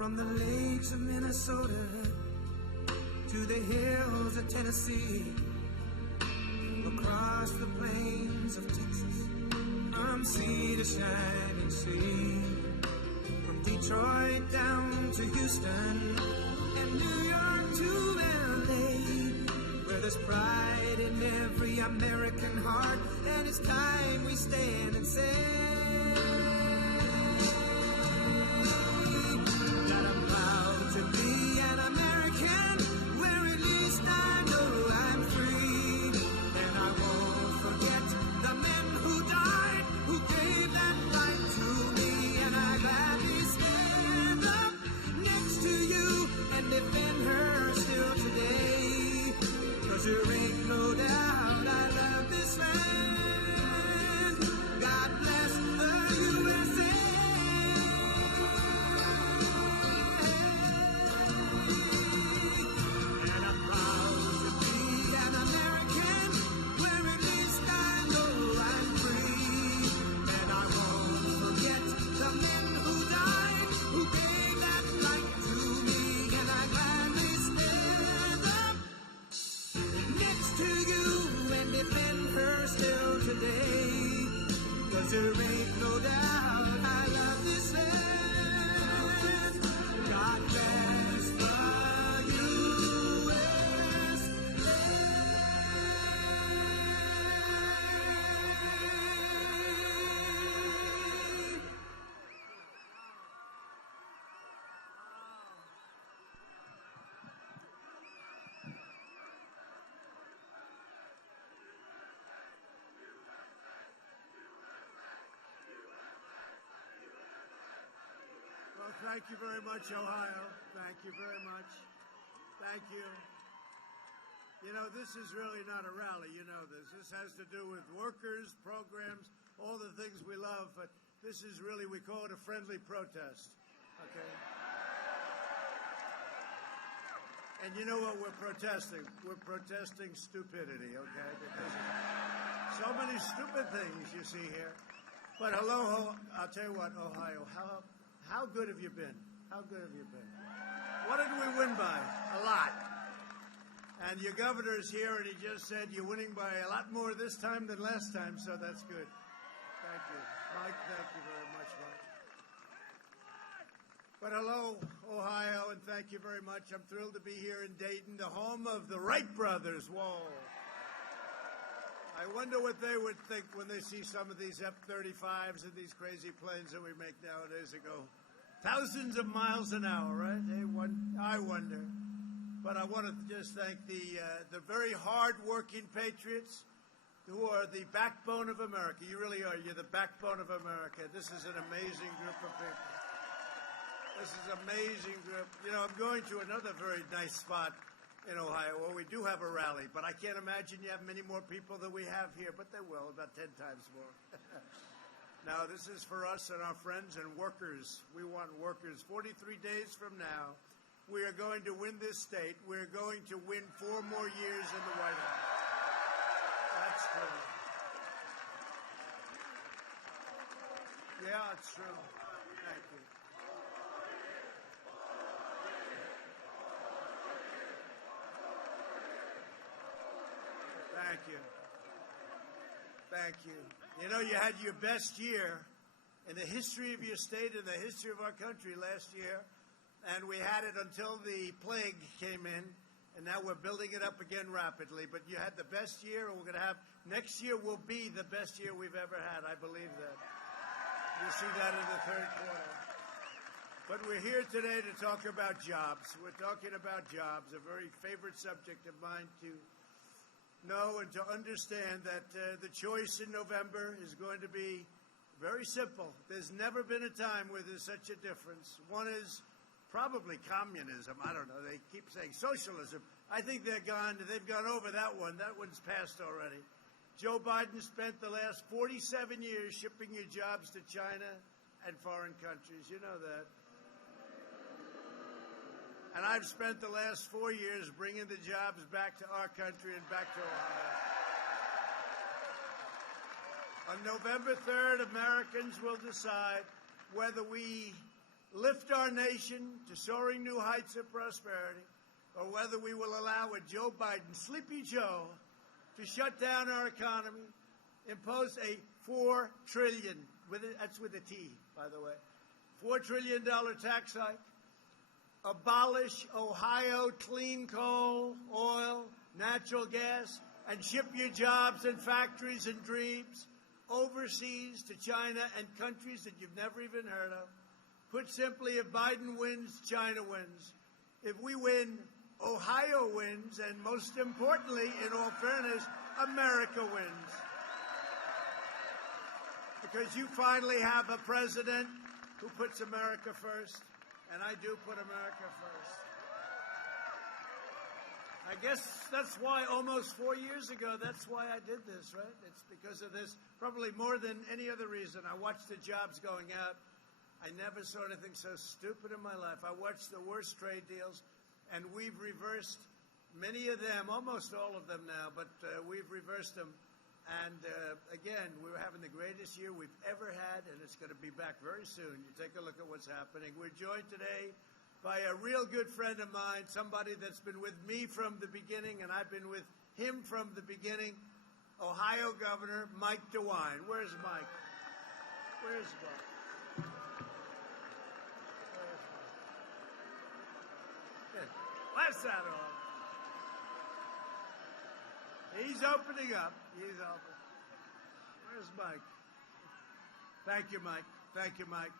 From the lakes of Minnesota to the hills of Tennessee, across the plains of Texas, from sea to shining sea, from Detroit down to Houston and New York to LA, where there's pride in every American heart, and it's time we stand and say that I'm proud to be an American, where at least I know I'm free, and I won't forget the men who died, who gave that right to me, and I gladly stand up next to you and defend her still today, 'cause there ain't no doubt I love this land. God bless the USA. And I'm proud to be an American, where at least I know I'm free, and I won't forget the men who died, who gave that right to me, and I gladly stand up next to you and defend her still today, 'cause there ain't no doubt I love this land. God bless the USA. Well, thank you very much, Ohio. Thank you very much. Thank you. You know, this is really not a rally. You know this. This has to do with workers, programs, all the things we love. But this is really, we call it a friendly protest. Okay? And you know what we're protesting? We're protesting stupidity, okay? Because so many stupid things you see here. But hello, I'll tell you what, Ohio, how good have you been? How good have you been? What did we win by? A lot. And your governor's here, and he just said you're winning by a lot more this time than last time, so that's good. Thank you. Mike, thank you very much, Mike. But hello, Ohio, and thank you very much. I'm thrilled to be here in Dayton, the home of the Wright brothers. Whoa. I wonder what they would think when they see some of these F-35s and these crazy planes that we make nowadays that go thousands of miles an hour, right? I wonder. But I want to just thank the very hard-working patriots who are the backbone of America. You really are. You're the backbone of America. This is an amazing group of people. This is an amazing group. You know, I'm going to another very nice spot in Ohio where we do have a rally, but I can't imagine you have many more people than we have here, but they will, about 10 times more. Now, this is for us and our friends and workers. We want workers. 43 days from now, we are going to win this state. We're going to win 4 more years in the White House. That's true. Yeah, it's true. Thank you. Thank you. Thank you. You know, you had your best year in the history of your state and the history of our country last year, and we had it until the plague came in, and now we're building it up again rapidly. But you had the best year, and we're going to have next year will be the best year we've ever had. I believe that. You'll see that in the third quarter. But we're here today to talk about jobs. We're talking about jobs, a very favorite subject of mine to know and to understand that the choice in November is going to be very simple. There's never been a time where there's such a difference. One is probably communism. I don't know. They keep saying socialism. I think they've gone over that one. That one's passed already. Joe Biden spent the last 47 years shipping your jobs to China and foreign countries. You know that. And I've spent the last 4 years bringing the jobs back to our country and back to Ohio. On November 3rd, Americans will decide whether we lift our nation to soaring new heights of prosperity, or whether we will allow a Joe Biden, Sleepy Joe, to shut down our economy, impose a $4 trillion, that's with a T, by the way, $4 trillion tax hike, abolish Ohio clean coal, oil, natural gas, and ship your jobs and factories and dreams overseas to China and countries that you've never even heard of. Put simply, if Biden wins, China wins. If we win, Ohio wins, and most importantly, in all fairness, America wins. Because you finally have a president who puts America first, and I do put America first. I guess that's why almost 4 years ago, that's why I did this, right? It's because of this, probably more than any other reason. I watched the jobs going out. I never saw anything so stupid in my life. I watched the worst trade deals, and we've reversed many of them, almost all of them now, but we've reversed them. And again, we're having the greatest year we've ever had, and it's going to be back very soon. You take a look at what's happening. We're joined today by a real good friend of mine, somebody that's been with me from the beginning, and I've been with him from the beginning, Ohio Governor Mike DeWine. Where's Mike? Where's Mike? Bless that all. He's opening up. He's open. Where's Mike? Thank you, Mike. Thank you, Mike.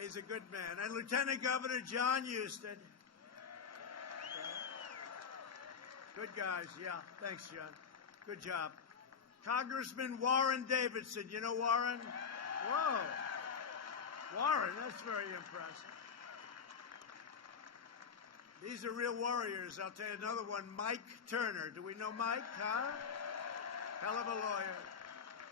He's a good man. And Lieutenant Governor John Huston. Good guys. Yeah. Thanks, John. Good job. Congressman Warren Davidson. You know Warren? Whoa. Warren, that's very impressive. These are real warriors. I'll tell you another one, Mike Turner. Do we know Mike, huh? Hell of a lawyer.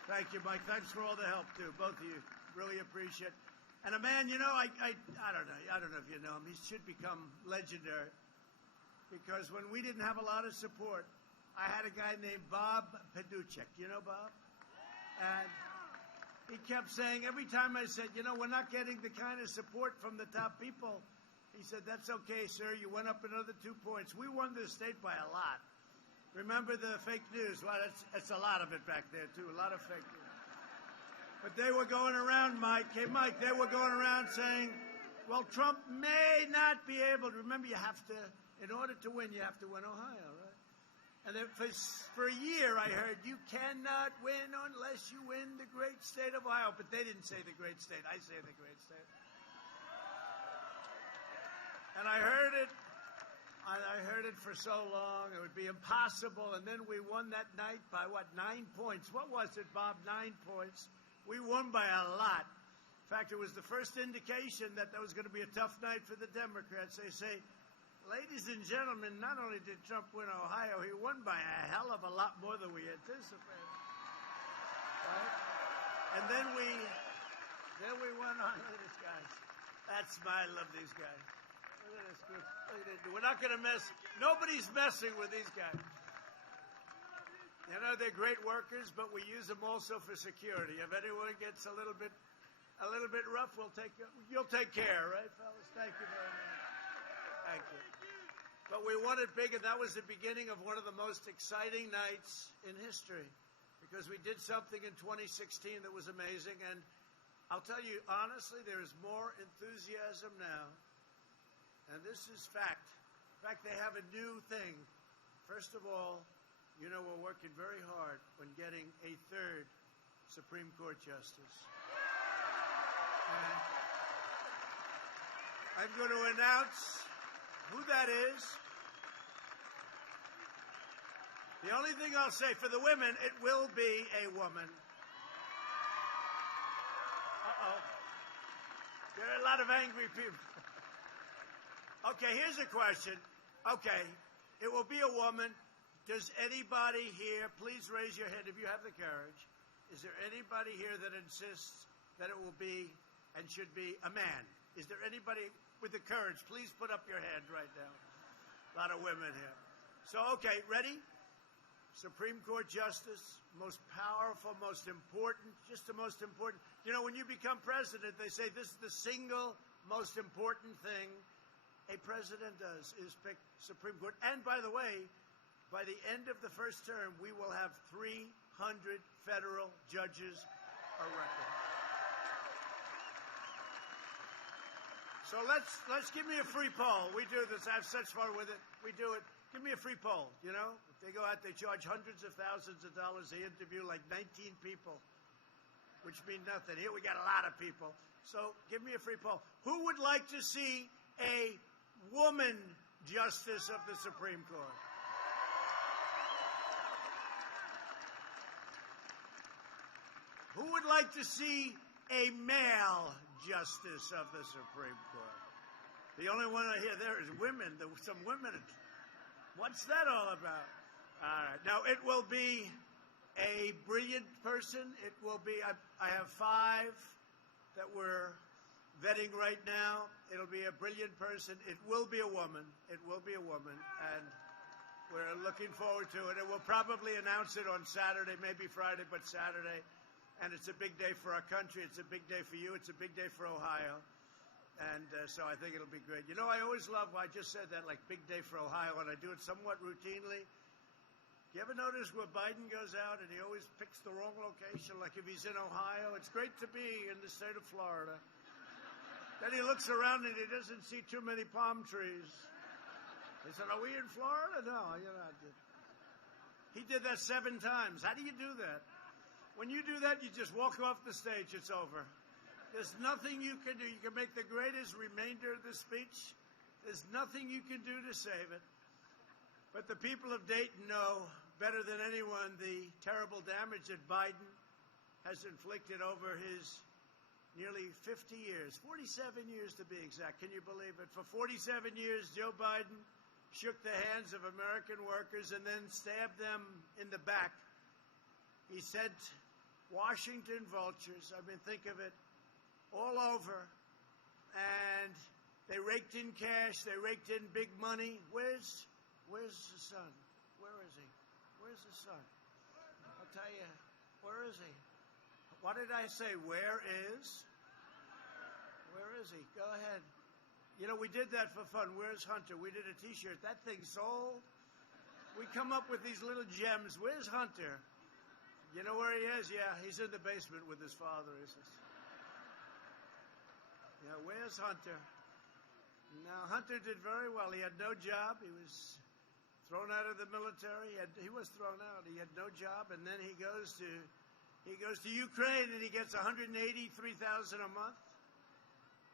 Thank you, Mike. Thanks for all the help, too, both of you. Really appreciate it. And a man, you know, I don't know if you know him. He should become legendary. Because when we didn't have a lot of support, I had a guy named Bob Paduchek. You know Bob? And he kept saying, every time I said, you know, we're not getting the kind of support from the top people, he said, that's okay, sir. You went up another 2 points. We won this state by a lot. Remember the fake news? Well, that's a lot of it back there, too, a lot of fake news. But they were going around, Mike. Hey, Mike, they were going around saying, well, Trump may not be able to. Remember, you have to, in order to win, you have to win Ohio, right? And then for a year, I heard, you cannot win unless you win the great state of Ohio. But they didn't say the great state. I say the great state. And I heard it for so long, it would be impossible. And then we won that night by, 9 points? What was it, Bob? 9 points. We won by a lot. In fact, it was the first indication that was going to be a tough night for the Democrats. They say, ladies and gentlemen, not only did Trump win Ohio, he won by a hell of a lot more than we anticipated. Right? And then we went on. Look at this, guys. That's why I love these guys. Look at this group. Look at it. We're not going to mess. Nobody's messing with these guys. You know, they're great workers, but we use them also for security. If anyone gets a little bit rough, you'll take care, right, fellas? Thank you very much. Thank you. But we won it big, and that was the beginning of one of the most exciting nights in history, because we did something in 2016 that was amazing. And I'll tell you, honestly, there is more enthusiasm now. And this is fact. In fact, they have a new thing. First of all, you know, we're working very hard on getting a 3rd Supreme Court justice. And I'm going to announce who that is. The only thing I'll say, for the women, it will be a woman. Uh-oh. There are a lot of angry people. Okay, here's a question. Okay, it will be a woman. Does anybody here, please raise your hand if you have the courage. Is there anybody here that insists that it will be and should be a man? Is there anybody with the courage? Please put up your hand right now. A lot of women here. So, okay, ready? Supreme Court Justice, most powerful, most important, just the most important. You know, when you become president, they say this is the single most important thing a president does is pick Supreme Court. And by the way, by the end of the first term, we will have 300 federal judges a record. So let's give me a free poll. We do this. I have such fun with it. We do it. Give me a free poll, you know? If they go out, they charge hundreds of thousands of dollars. They interview like 19 people, which mean nothing. Here we got a lot of people. So give me a free poll. Who would like to see a woman justice of the Supreme Court? Who would like to see a male justice of the Supreme Court? The only one I hear there is women. Some women. What's that all about? All right. Now, it will be a brilliant person. It will be, I have 5 that we're vetting right now. It'll be a brilliant person. It will be a woman. It will be a woman. And we're looking forward to it. And we'll probably announce it on Saturday, maybe Friday, but Saturday. And it's a big day for our country. It's a big day for you. It's a big day for Ohio. And so I think it'll be great. You know, I always love, I just said that, like big day for Ohio, and I do it somewhat routinely. You ever notice where Biden goes out and he always picks the wrong location, like if he's in Ohio? It's great to be in the state of Florida. Then he looks around and he doesn't see too many palm trees. He said, are we in Florida? No, you're not. He did that 7 times. How do you do that? When you do that, you just walk off the stage. It's over. There's nothing you can do. You can make the greatest remainder of the speech. There's nothing you can do to save it. But the people of Dayton know better than anyone the terrible damage that Biden has inflicted over his nearly 50 years, 47 years to be exact. Can you believe it? For 47 years, Joe Biden shook the hands of American workers and then stabbed them in the back. He sent Washington vultures, I mean, think of it, all over, and they raked in cash, they raked in big money. Where's the son? Where is he? Where's the son? I'll tell you, where is he? What did I say? Where is? Where is he? Go ahead. You know, we did that for fun. Where's Hunter? We did a T-shirt. That thing sold. We come up with these little gems. Where's Hunter? You know where he is? Yeah, he's in the basement with his father. He says, yeah, where's Hunter? Now, Hunter did very well. He had no job. He was thrown out of the military. He was thrown out. He had no job, and then he goes to Ukraine, and he gets $183,000 a month.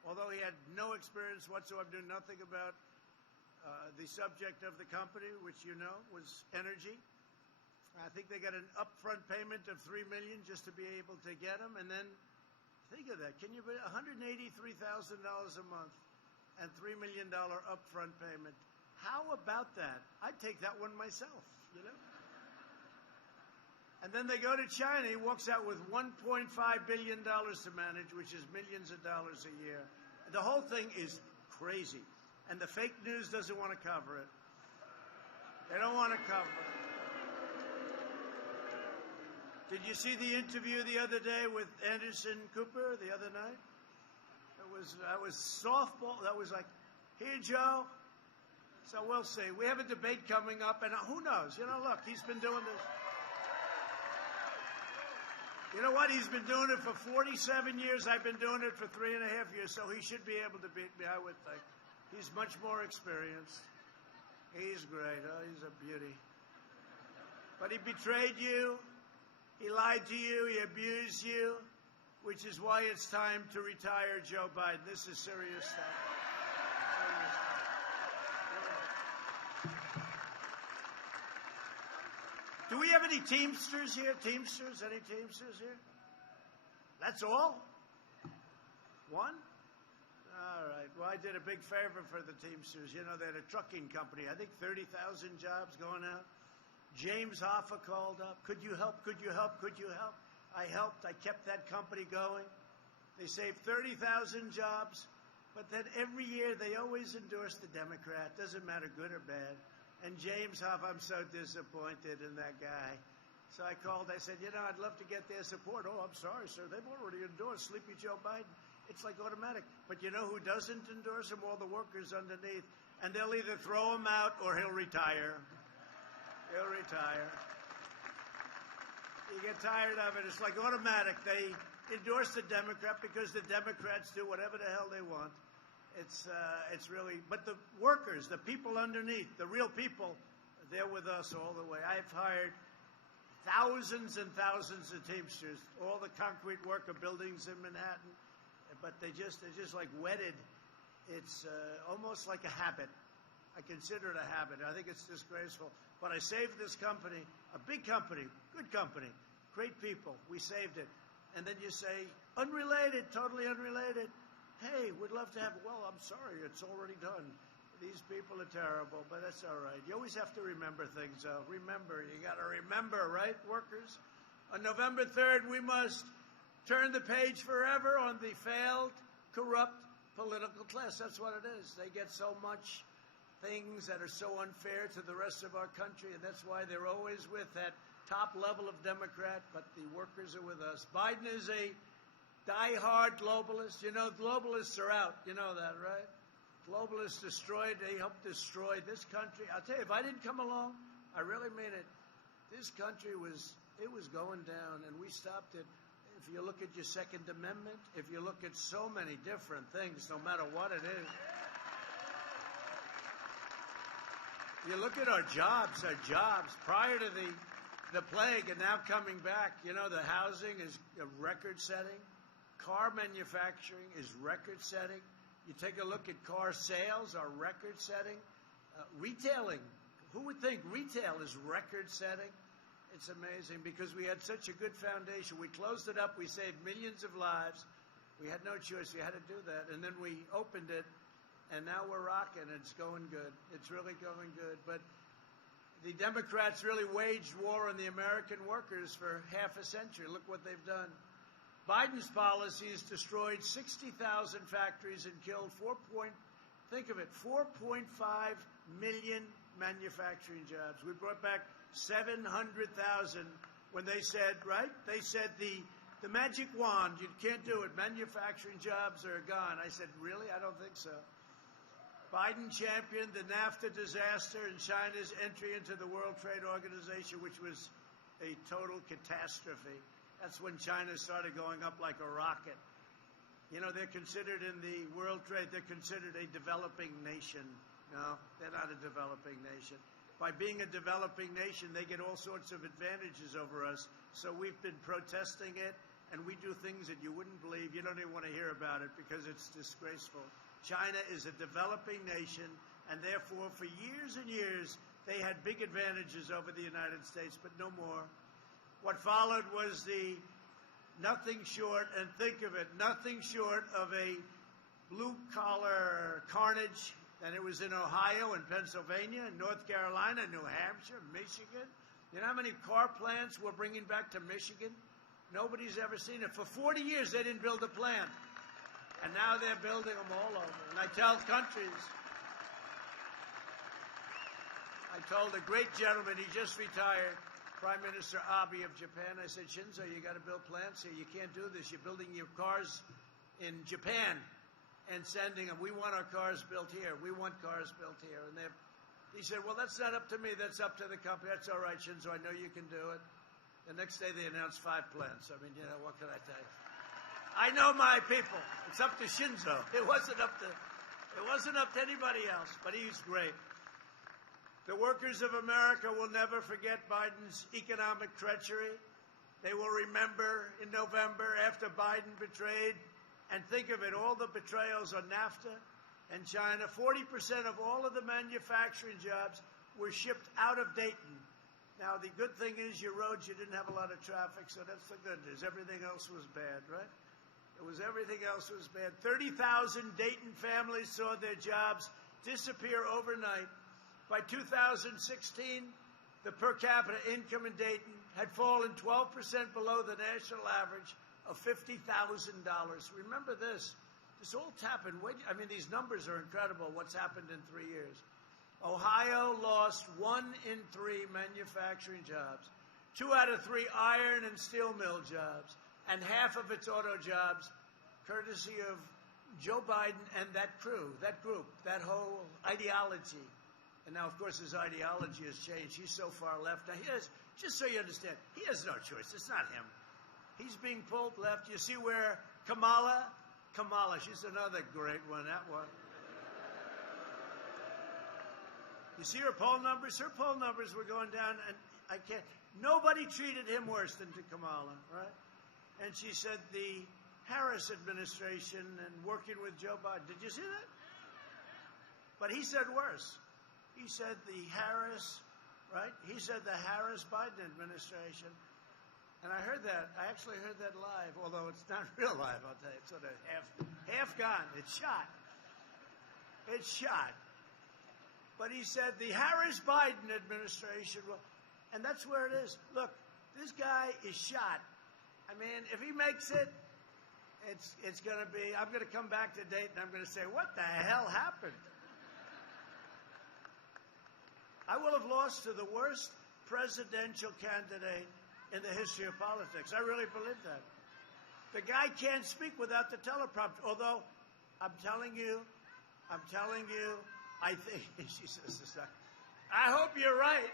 Although he had no experience whatsoever, knew nothing about the subject of the company, which you know was energy. I think they got an upfront payment of $3 million just to be able to get him, and then think of that. Can you put $183,000 a month and $3 million upfront payment? How about that? I'd take that one myself, you know? And then they go to China. He walks out with $1.5 billion to manage, which is millions of dollars a year. The whole thing is crazy. And the fake news doesn't want to cover it. They don't want to cover it. Did you see the interview the other day with Anderson Cooper the other night? That was softball. That was like, here, Joe. So we'll see. We have a debate coming up, and who knows? You know, look, he's been doing this. You know what? He's been doing it for 47 years. I've been doing it for 3.5 years, so he should be able to beat me, I would think. He's much more experienced. He's great. Oh, he's a beauty. But he betrayed you. He lied to you. He abused you, which is why it's time to retire Joe Biden. This is serious stuff. Do we have any Teamsters here? Teamsters? Any Teamsters here? That's all? One? All right. Well, I did a big favor for the Teamsters. You know, they had a trucking company. I think 30,000 jobs going out. James Hoffa called up. Could you help? Could you help? Could you help? I helped. I kept that company going. They saved 30,000 jobs. But then every year they always endorse the Democrat. Doesn't matter good or bad. And James Hoffa, I'm so disappointed in that guy. So I called. I said, you know, I'd love to get their support. Oh, I'm sorry, sir. They've already endorsed Sleepy Joe Biden. It's like automatic. But you know who doesn't endorse him? All the workers underneath. And they'll either throw him out or he'll retire. He'll retire. You get tired of it. It's like automatic. They endorse the Democrat because the Democrats do whatever the hell they want. It's really, but the workers, the people underneath, the real people, they're with us all the way. I've hired thousands and thousands of Teamsters, all the concrete worker buildings in Manhattan, but they're just like wedded. It's almost like a habit. I consider it a habit. I think it's disgraceful. But I saved this company, a big company, good company, great people. We saved it. And then you say, unrelated, totally unrelated. Hey, we'd love to have it. Well, I'm sorry, it's already done. These people are terrible, but that's all right. You always have to remember things, though. Remember, you got to remember, right, workers? On November 3rd, we must turn the page forever on the failed, corrupt political class. That's what it is. They get so much things that are so unfair to the rest of our country, and that's why they're always with that top level of Democrat, but the workers are with us. Biden is a die-hard globalist. You know, globalists are out. You know that, right? Globalists destroyed, they helped destroy this country. I'll tell you, if I didn't come along, I really mean it, this country was going down, and we stopped it. If you look at your Second Amendment, if you look at so many different things, no matter what it is. You look at our jobs prior to the plague and now coming back. You know, the housing is record-setting. Car manufacturing is record-setting. You take a look at car sales are record-setting. Retailing, who would think retail is record-setting? It's amazing because we had such a good foundation. We closed it up. We saved millions of lives. We had no choice. We had to do that. And then we opened it, and now we're rocking. It's going good. It's really going good. But the Democrats really waged war on the American workers for half a century. Look what they've done. Biden's policies destroyed 60,000 factories and killed 4.5 million manufacturing jobs. We brought back 700,000 when they said, right? They said the magic wand, you can't do it. Manufacturing jobs are gone. I said, really? I don't think so. Biden championed the NAFTA disaster and China's entry into the World Trade Organization, which was a total catastrophe. That's when China started going up like a rocket. You know, they're considered in the World Trade, they're considered a developing nation. No, they're not a developing nation. By being a developing nation, they get all sorts of advantages over us. So we've been protesting it, and we do things that you wouldn't believe. You don't even want to hear about it because it's disgraceful. China is a developing nation, and therefore, for years and years, they had big advantages over the United States, but no more. What followed was the nothing short, and think of it, nothing short of a blue-collar carnage. And it was in Ohio and Pennsylvania and North Carolina, New Hampshire, Michigan. You know how many car plants we're bringing back to Michigan? Nobody's ever seen it. For 40 years, they didn't build a plant. And now they're building them all over. And I tell countries, I told a great gentleman, he just retired, Prime Minister Abe of Japan, I said, Shinzo, you got to build plants here. You can't do this. You're building your cars in Japan and sending them. We want our cars built here. We want cars built here. And he said, well, that's not up to me. That's up to the company. That's all right, Shinzo. I know you can do it. The next day they announced 5 plants. I mean, you know, what can I tell you? I know my people. It's up to Shinzo. It wasn't up to anybody else, but he's great. The workers of America will never forget Biden's economic treachery. They will remember in November after Biden betrayed, and think of it, all the betrayals on NAFTA and China. 40% of all of the manufacturing jobs were shipped out of Dayton. Now, the good thing is your roads, you didn't have a lot of traffic, so that's the good news. Everything else was bad, right? Everything else was bad. 30,000 Dayton families saw their jobs disappear overnight. By 2016, the per capita income in Dayton had fallen 12% below the national average of $50,000. Remember this. This all happened. I mean, these numbers are incredible, what's happened in 3 years. Ohio lost 1 in 3 manufacturing jobs, 2 out of 3 iron and steel mill jobs, and half of its auto jobs courtesy of Joe Biden and that crew, that group, that whole ideology. And now, of course, his ideology has changed. He's so far left. Now, just so you understand, he has no choice. It's not him. He's being pulled left. You see where Kamala, she's another great one, that one. You see her poll numbers? Her poll numbers were going down, and nobody treated him worse than to Kamala, right? And she said the Harris administration and working with Joe Biden. Did you see that? But he said worse. He said the Harris, right? He said the Harris-Biden administration. And I heard that. I actually heard that live, although it's not real live, I'll tell you. It's sort of half gone. It's shot. It's shot. But he said the Harris-Biden administration, and that's where it is. Look, this guy is shot. I mean, if he makes it, it's going to be, I'm going to come back to Dayton, I'm going to say, what the hell happened? I will have lost to the worst presidential candidate in the history of politics. I really believe that. The guy can't speak without the teleprompter, although I'm telling you, I think, she says this, I hope you're right.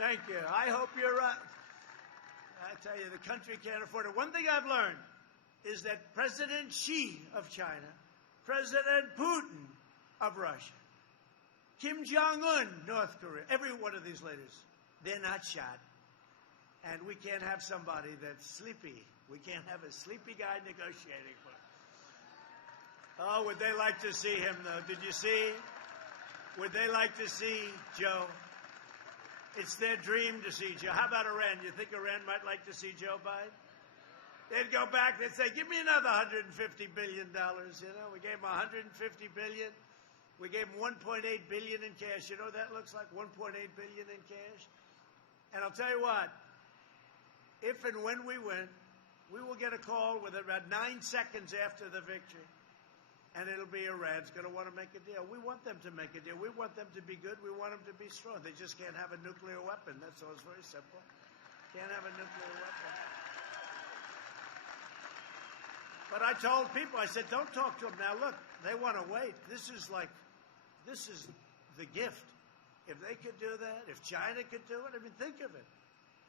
Thank you. I hope you're right. I tell you, the country can't afford it. One thing I've learned is that President Xi of China, President Putin of Russia, Kim Jong-un, North Korea, every one of these leaders, they're not shot. And we can't have somebody that's sleepy. We can't have a sleepy guy negotiating for us. Oh, would they like to see him, though? Did you see? Would they like to see Joe? It's their dream to see Joe. How about Iran? You think Iran might like to see Joe Biden? They'd go back, they'd say, give me another $150 billion, you know? We gave him $150 billion. We gave him $1.8 billion in cash. You know what that looks like? $1.8 billion in cash. And I'll tell you what, if and when we win, we will get a call with about 9 seconds after the victory. And it'll be Iran's going to want to make a deal. We want them to make a deal. We want them to be good. We want them to be strong. They just can't have a nuclear weapon. That's all. It's very simple. Can't have a nuclear weapon. But I told people, I said, don't talk to them now. Look, they want to wait. This is the gift. If they could do that, if China could do it, I mean, think of it.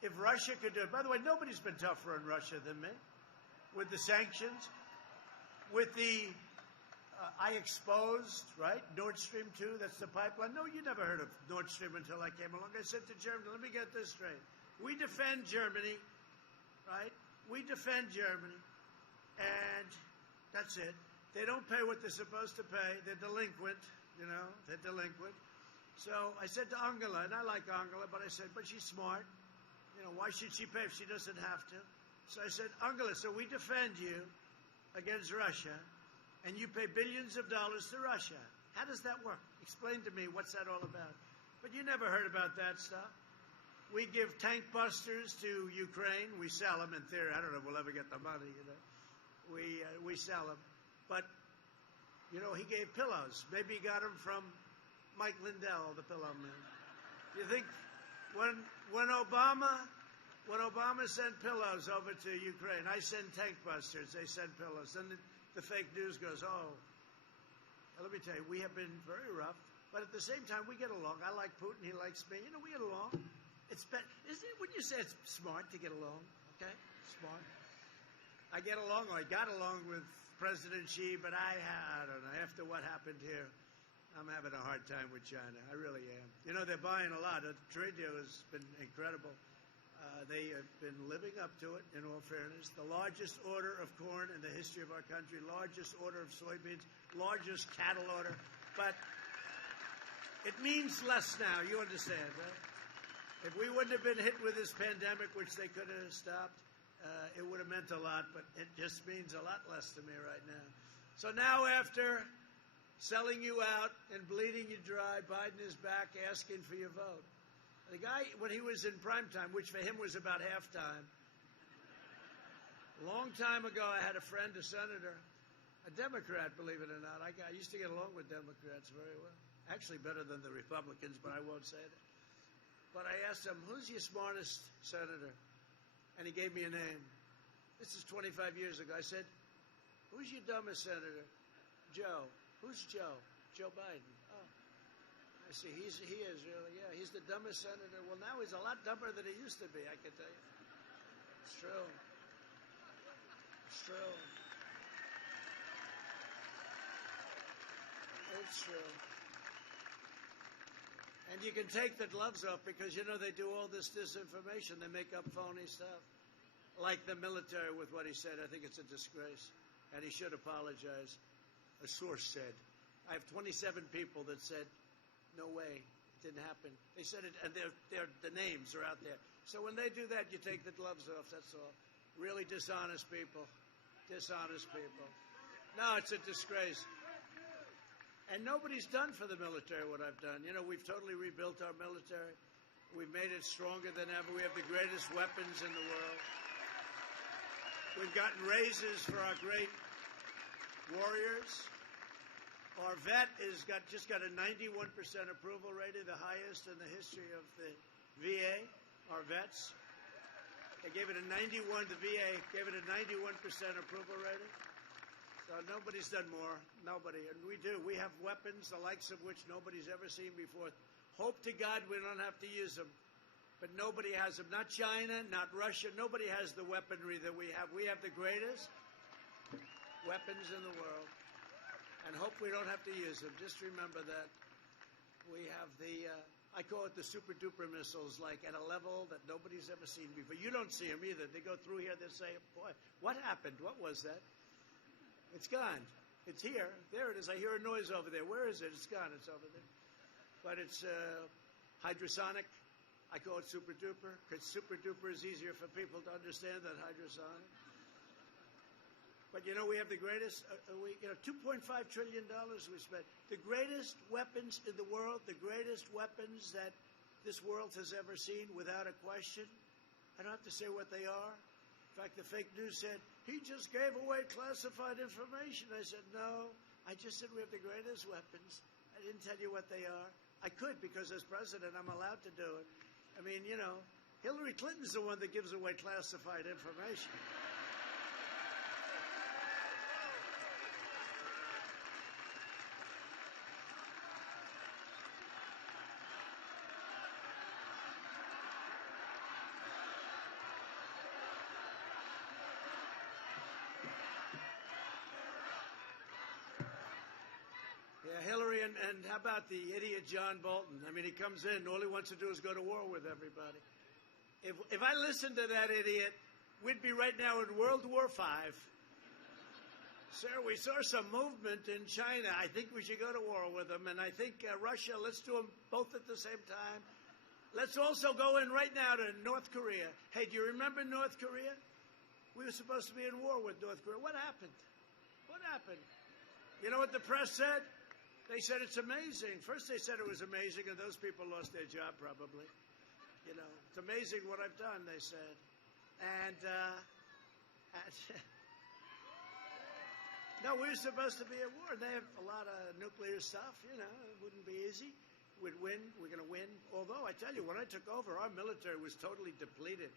If Russia could do it. By the way, nobody's been tougher on Russia than me. With the sanctions, with the I exposed, right? Nord Stream 2, that's the pipeline. No, you never heard of Nord Stream until I came along. I said to Germany, let me get this straight. We defend Germany, right? We defend Germany, and that's it. They don't pay what they're supposed to pay. They're delinquent, you know, they're delinquent. So I said to Angela, and I like Angela, but I said, but she's smart. You know, why should she pay if she doesn't have to? So I said, Angela, so we defend you against Russia, and you pay billions of dollars to Russia. How does that work? Explain to me, what's that all about? But you never heard about that stuff. We give tank busters to Ukraine. We sell them in theory. I don't know if we'll ever get the money, you know. We sell them. But, you know, he gave pillows. Maybe he got them from Mike Lindell, the pillow man. You think when Obama sent pillows over to Ukraine, I send tank busters, they send pillows. Then the fake news goes, oh, let me tell you, we have been very rough, but at the same time, we get along. I like Putin, he likes me. You know, we get along. Isn't it, wouldn't you say it's smart to get along? Okay, smart. I get along, or I got along with President Xi, but I don't know, after what happened here, I'm having a hard time with China. I really am. You know, they're buying a lot. The trade deal has been incredible. They have been living up to it, in all fairness. The largest order of corn in the history of our country, largest order of soybeans, largest cattle order. But it means less now, you understand, right? If we wouldn't have been hit with this pandemic, which they could have stopped, it would have meant a lot, but it just means a lot less to me right now. So now after selling you out and bleeding you dry, Biden is back asking for your vote. The guy, when he was in prime time, which for him was about halftime, a long time ago I had a friend, a senator, a Democrat, believe it or not. I used to get along with Democrats very well. Actually better than the Republicans, but I won't say that. But I asked him, who's your smartest senator? And he gave me a name. This is 25 years ago. I said, who's your dumbest senator? Joe. Who's Joe? Joe Biden. Oh. I see, he is really, yeah, he's the dumbest senator. Well, now he's a lot dumber than he used to be, I can tell you. It's true. It's true. It's true. And you can take the gloves off because, you know, they do all this disinformation. They make up phony stuff. Like the military with what he said. I think it's a disgrace. And he should apologize. A source said. I have 27 people that said, no way, it didn't happen. They said it, and the names are out there. So when they do that, you take the gloves off, that's all. Really dishonest people. Dishonest people. No, it's a disgrace. And nobody's done for the military what I've done. You know, we've totally rebuilt our military. We've made it stronger than ever. We have the greatest weapons in the world. We've gotten raises for our great warriors. Our vet just got a 91% approval rating, the highest in the history of the VA, our vets. They gave it a 91, the VA gave it a 91% approval rating. So nobody's done more, nobody. And we do. We have weapons, the likes of which nobody's ever seen before. Hope to God we don't have to use them. But nobody has them. Not China, not Russia. Nobody has the weaponry that we have. We have the greatest weapons in the world. And hope we don't have to use them. Just remember that. We have I call it the super duper missiles, like at a level that nobody's ever seen before. You don't see them either. They go through here, they say, boy, what happened? What was that? It's gone. It's here. There it is. I hear a noise over there. Where is it? It's gone. It's over there. But it's hydrosonic. I call it super duper because super duper is easier for people to understand than hydrosonic. But, you know, we have the greatest, $2.5 trillion we spent. The greatest weapons in the world, the greatest weapons that this world has ever seen, without a question. I don't have to say what they are. In fact, the fake news said, he just gave away classified information. I said, no, I just said we have the greatest weapons. I didn't tell you what they are. I could because as president, I'm allowed to do it. I mean, you know, Hillary Clinton's the one that gives away classified information. Hillary, and how about the idiot John Bolton? I mean, he comes in, all he wants to do is go to war with everybody. If I listened to that idiot, we'd be right now in World War V. Sir, we saw some movement in China. I think we should go to war with them. And I think Russia, let's do them both at the same time. Let's also go in right now to North Korea. Hey, do you remember North Korea? We were supposed to be in war with North Korea. What happened? What happened? You know what the press said? They said it's amazing. First they said it was amazing, and those people lost their job probably. You know, it's amazing what I've done, they said. And no, we were supposed to be at war. They have a lot of nuclear stuff, you know. It wouldn't be easy. We'd win. We're going to win. Although, I tell you, when I took over, our military was totally depleted.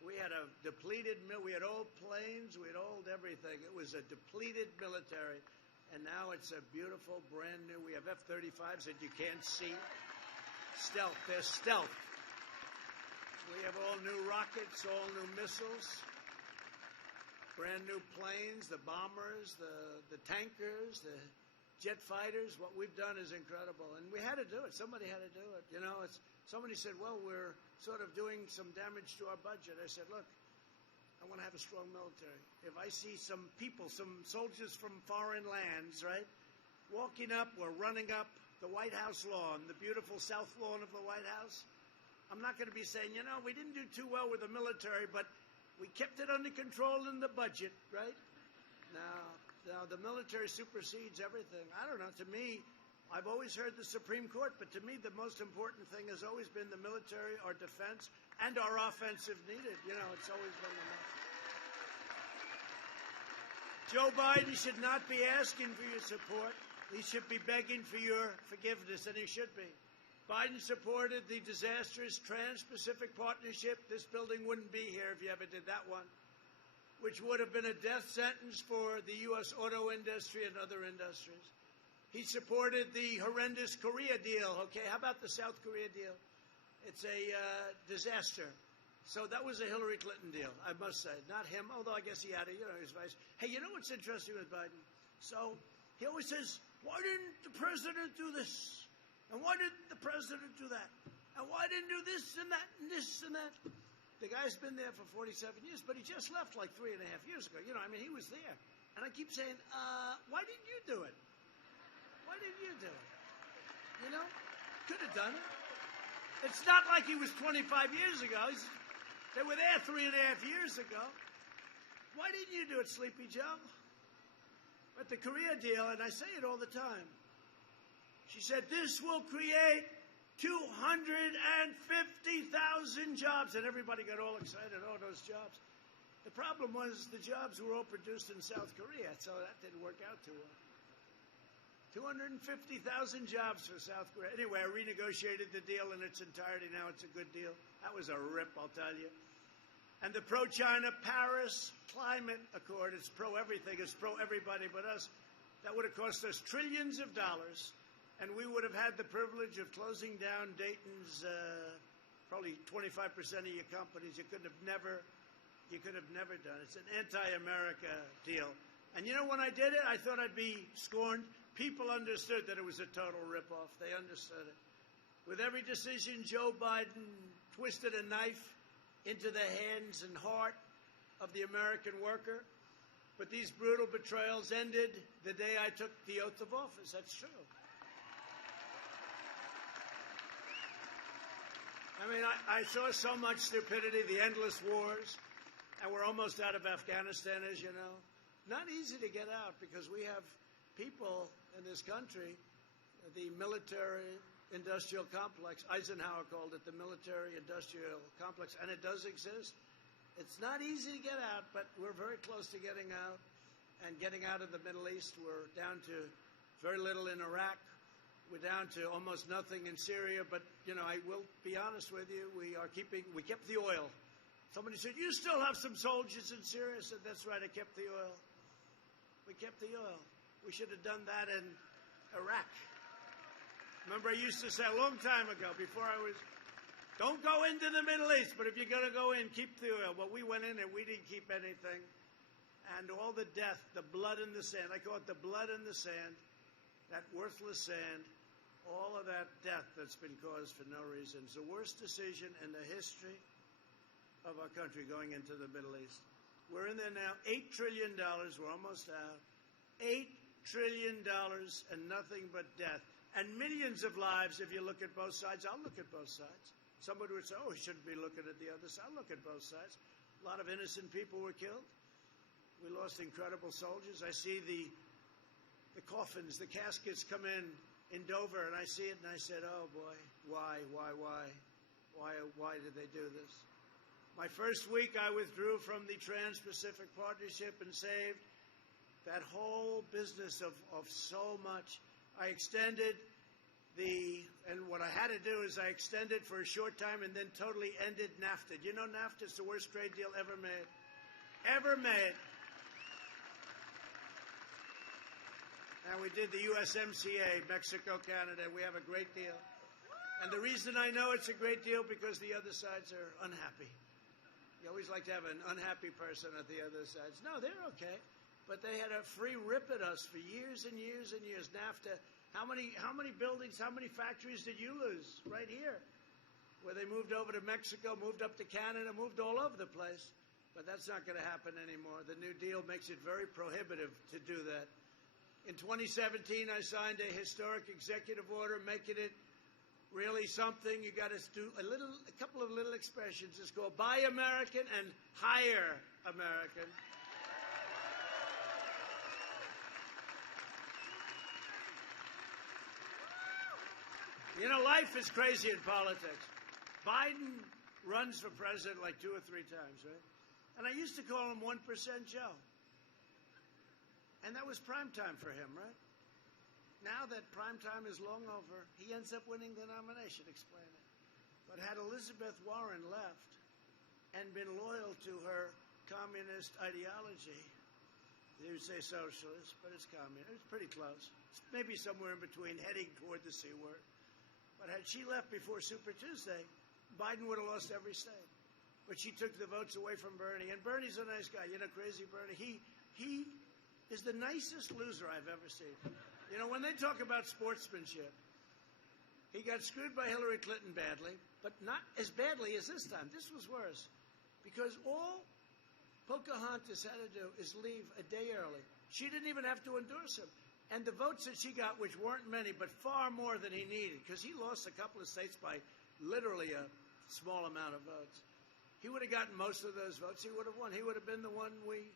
We had a depleted we had old planes. We had old everything. It was a depleted military. And now it's a beautiful, brand new. We have F-35s that you can't see. Stealth. They're stealth. We have all new rockets, all new missiles, brand new planes, the bombers, the tankers, the jet fighters. What we've done is incredible. And we had to do it. Somebody had to do it. You know, somebody said, well, we're sort of doing some damage to our budget. I said, look, I want to have a strong military. If I see some people, some soldiers from foreign lands, right, walking up or running up the White House lawn, the beautiful south lawn of the White House, I'm not going to be saying, you know, we didn't do too well with the military, but we kept it under control in the budget, right? Now the military supersedes everything. I don't know. To me, I've always heard the Supreme Court, but to me, the most important thing has always been the military, our defense, and our offensive needed. You know, it's always been the most. Joe Biden should not be asking for your support. He should be begging for your forgiveness, and he should be. Biden supported the disastrous Trans-Pacific Partnership. This building wouldn't be here if you ever did that one. which would have been a death sentence for the U.S. auto industry and other industries. He supported the horrendous Korea deal. Okay, how about the South Korea deal? It's a disaster. So that was a Hillary Clinton deal, I must say. Not him, although I guess he had it, his vice. Hey, you know what's interesting with Biden? So he always says, why didn't the president do this? And why didn't the president do that? And why didn't do this and that and this and that? The guy's been there for 47 years, but he just left like 3.5 years ago. He was there. And I keep saying, why didn't you do it? Why didn't you do it? Could have done it. It's not like he was 25 years ago. They were there 3.5 years ago. Why didn't you do it, Sleepy Joe? But the Korea deal, and I say it all the time, she said, this will create 250,000 jobs. And everybody got all excited, those jobs. The problem was the jobs were all produced in South Korea, so that didn't work out too well. 250,000 jobs for South Korea. Anyway, I renegotiated the deal in its entirety. Now it's a good deal. That was a rip, I'll tell you. And the pro-China Paris Climate Accord, it's pro-everything, it's pro-everybody but us. That would have cost us trillions of dollars, and we would have had the privilege of closing down Dayton's probably 25% of your companies. You could have never done it. It's an anti-America deal. And when I did it, I thought I'd be scorned. People understood that it was a total ripoff. They understood it. With every decision, Joe Biden twisted a knife into the hands and heart of the American worker. But these brutal betrayals ended the day I took the oath of office. That's true. I saw so much stupidity, the endless wars, and we're almost out of Afghanistan, as you know. Not easy to get out because we have people in this country, the military-industrial complex, Eisenhower called it the military-industrial complex, and it does exist. It's not easy to get out, but we're very close to getting out, and getting out of the Middle East. We're down to very little in Iraq. We're down to almost nothing in Syria, but, I will be honest with you, we kept the oil. Somebody said, you still have some soldiers in Syria? I said, that's right, I kept the oil. We kept the oil. We should have done that in Iraq. Remember, I used to say a long time ago, don't go into the Middle East, but if you're going to go in, keep the oil. Well, we went in and we didn't keep anything. And all the death, the blood in the sand, I call it the blood in the sand, that worthless sand, all of that death that's been caused for no reason. It's the worst decision in the history of our country going into the Middle East. We're in there now, $8 trillion, we're almost out. $8 trillion and nothing but death. And millions of lives, if you look at both sides. I'll look at both sides. Somebody would say, he shouldn't be looking at the other side. I'll look at both sides. A lot of innocent people were killed. We lost incredible soldiers. I see the coffins, the caskets come in Dover, and I see it, and I said, oh, boy, why? Why did they do this? My first week, I withdrew from the Trans-Pacific Partnership and saved that whole business of so much. I extended and what I had to do is I extended for a short time and then totally ended NAFTA. You know NAFTA is the worst trade deal ever made. Ever made. And we did the USMCA, Mexico, Canada. We have a great deal. And the reason I know it's a great deal because the other sides are unhappy. You always like to have an unhappy person at the other sides. No, they're okay. But they had a free rip at us for years and years and years. NAFTA, how many buildings, how many factories did you lose right here? Where they moved over to Mexico, moved up to Canada, moved all over the place. But that's not going to happen anymore. The New Deal makes it very prohibitive to do that. In 2017, I signed a historic executive order making it really something. You got to do a couple of little expressions. It's called Buy American and Hire American. Life is crazy in politics. Biden runs for president like 2 or 3 times, right? And I used to call him 1% Joe. And that was prime time for him, right? Now that prime time is long over, he ends up winning the nomination. Explain it. But had Elizabeth Warren left and been loyal to her communist ideology. They would say socialist, but it's communist. It's pretty close. It's maybe somewhere in between, heading toward the C word. But had she left before Super Tuesday, Biden would have lost every state. But she took the votes away from Bernie. And Bernie's a nice guy. You know, crazy Bernie. He is the nicest loser I've ever seen. You know, when they talk about sportsmanship, he got screwed by Hillary Clinton badly, but not as badly as this time. This was worse. Because all Pocahontas had to do is leave a day early. She didn't even have to endorse him. And the votes that she got, which weren't many, but far more than he needed, because he lost a couple of states by literally a small amount of votes. He would have gotten most of those votes. He would have won. He would have been the one we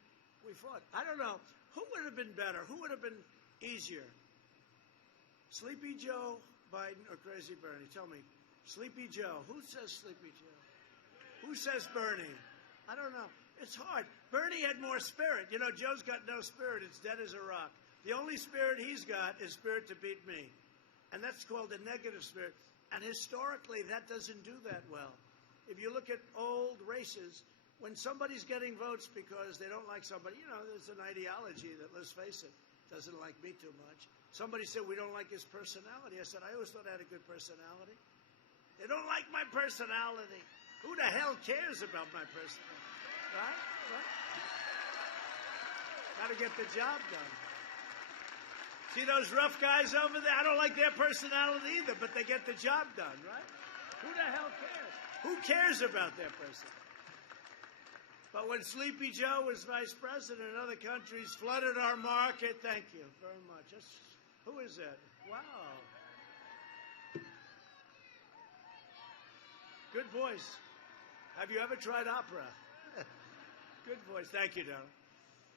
fought. I don't know. Who would have been better? Who would have been easier? Sleepy Joe Biden or Crazy Bernie? Tell me. Sleepy Joe. Who says Sleepy Joe? Who says Bernie? I don't know. It's hard. Bernie had more spirit. You know, Joe's got no spirit. It's dead as a rock. The only spirit he's got is spirit to beat me. And that's called a negative spirit. And historically, that doesn't do that well. If you look at old races, when somebody's getting votes because they don't like somebody, you know, there's an ideology that, let's face it, doesn't like me too much. Somebody said, we don't like his personality. I said, I always thought I had a good personality. They don't like my personality. Who the hell cares about my personality? Right? Got to get the job done. See those rough guys over there? I don't like their personality either, but they get the job done, right? Who the hell cares? Who cares about their personality? But when Sleepy Joe was vice president, other countries flooded our market. Thank you very much. Who is that? Wow. Good voice. Have you ever tried opera? Good voice. Thank you, Donald.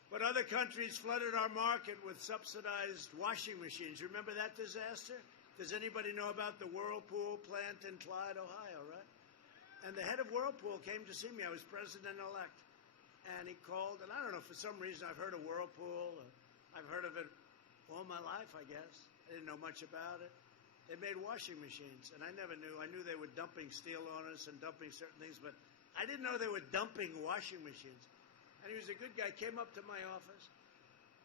But other countries flooded our market with subsidized washing machines. Remember that disaster? Does anybody know about the Whirlpool plant in Clyde, Ohio, right? And the head of Whirlpool came to see me. I was president-elect. And he called, and I don't know, for some reason I've heard of Whirlpool. I've heard of it all my life, I guess. I didn't know much about it. They made washing machines, and I never knew. I knew they were dumping steel on us and dumping certain things, but I didn't know they were dumping washing machines. And he was a good guy, came up to my office,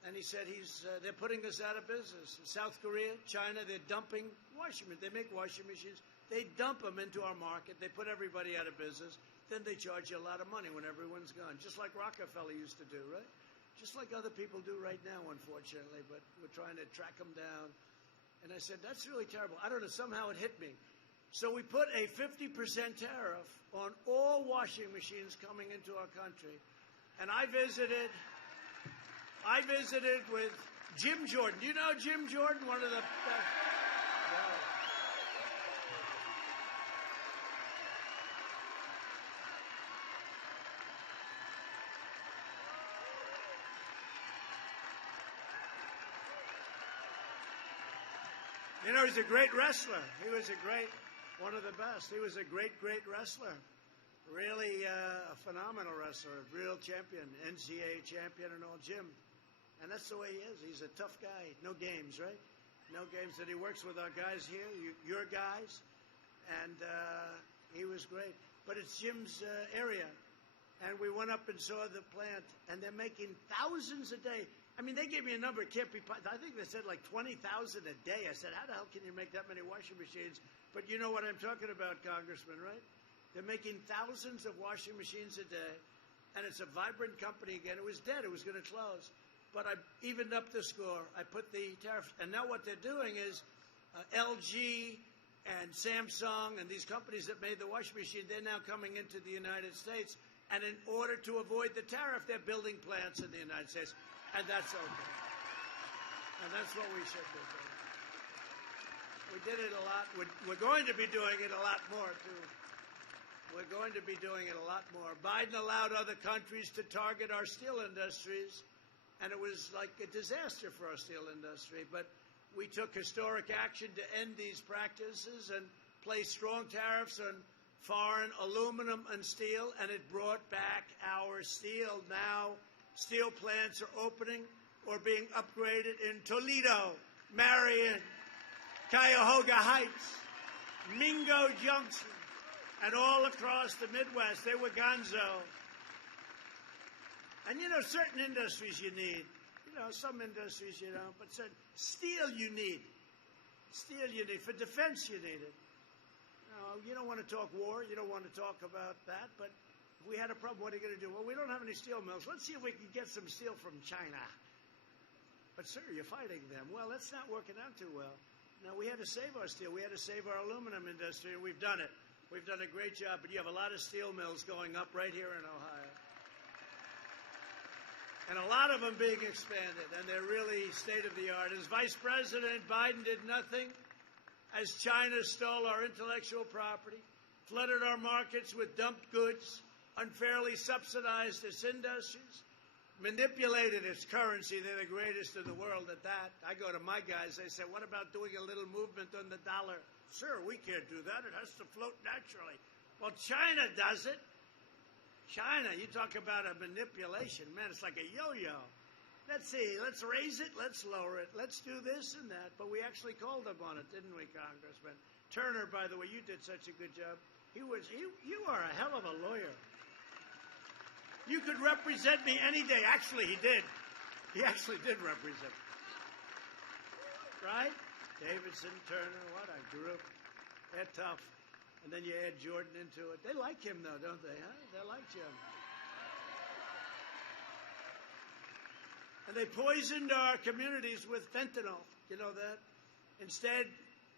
and he said they're putting us out of business. In South Korea, China, they're dumping washing machines. They make washing machines. They dump them into our market. They put everybody out of business. Then they charge you a lot of money when everyone's gone, just like Rockefeller used to do, right? Just like other people do right now, unfortunately, but we're trying to track them down. And I said, that's really terrible. I don't know, somehow it hit me. So we put a 50% tariff on all washing machines coming into our country. And I visited with Jim Jordan. Do you know Jim Jordan? One of the best. Wow. You know, he's a great wrestler. He was one of the best. He was a great wrestler. Really a phenomenal wrestler, a real champion, NCAA champion and all, Jim. And that's the way he is. He's a tough guy. No games, right? No games. And he works with our guys here, your guys. And he was great. But it's Jim's area. And we went up and saw the plant. And they're making thousands a day. I mean, they gave me a number. It can't be. I think they said like 20,000 a day. I said, how the hell can you make that many washing machines? But you know what I'm talking about, Congressman, right? They're making thousands of washing machines a day, and it's a vibrant company again. It was dead. It was going to close. But I evened up the score. I put the tariff. And now what they're doing is LG and Samsung and these companies that made the washing machine, they're now coming into the United States. And in order to avoid the tariff, they're building plants in the United States. And that's okay. And that's what we should be doing. We did it a lot. We're going to be doing it a lot more, too. We're going to be doing it a lot more. Biden allowed other countries to target our steel industries, and it was like a disaster for our steel industry. But we took historic action to end these practices and place strong tariffs on foreign aluminum and steel, and it brought back our steel. Now, steel plants are opening or being upgraded in Toledo, Marion, Cuyahoga Heights, Mingo Junction, and all across the Midwest. They were gonzo. And you know, certain industries you need. You know, some industries you don't, but certain steel you need. Steel you need. For defense you need it. You don't want to talk war. You don't want to talk about that. But if we had a problem, what are you going to do? Well, we don't have any steel mills. Let's see if we can get some steel from China. But, sir, you're fighting them. Well, that's not working out too well. Now, we had to save our steel. We had to save our aluminum industry, and we've done it. We've done a great job. But you have a lot of steel mills going up right here in Ohio. And a lot of them being expanded, and they're really state-of-the-art. As Vice President Biden did nothing, as China stole our intellectual property, flooded our markets with dumped goods, unfairly subsidized its industries, manipulated its currency. They're the greatest in the world at that. I go to my guys, they say, what about doing a little movement on the dollar? Sir, we can't do that. It has to float naturally. Well, China does it. China, you talk about a manipulation. Man, it's like a yo-yo. Let's see, let's raise it, let's lower it, let's do this and that. But we actually called them on it, didn't we, Congressman? Turner, by the way, you did such a good job. You are a hell of a lawyer. You could represent me any day. Actually, he did. He actually did represent me. Right? Davidson, Turner, what a group. They're tough. And then you add Jordan into it. They like him, though, don't they? Huh? They like Jim. And they poisoned our communities with fentanyl. You know that? Instead,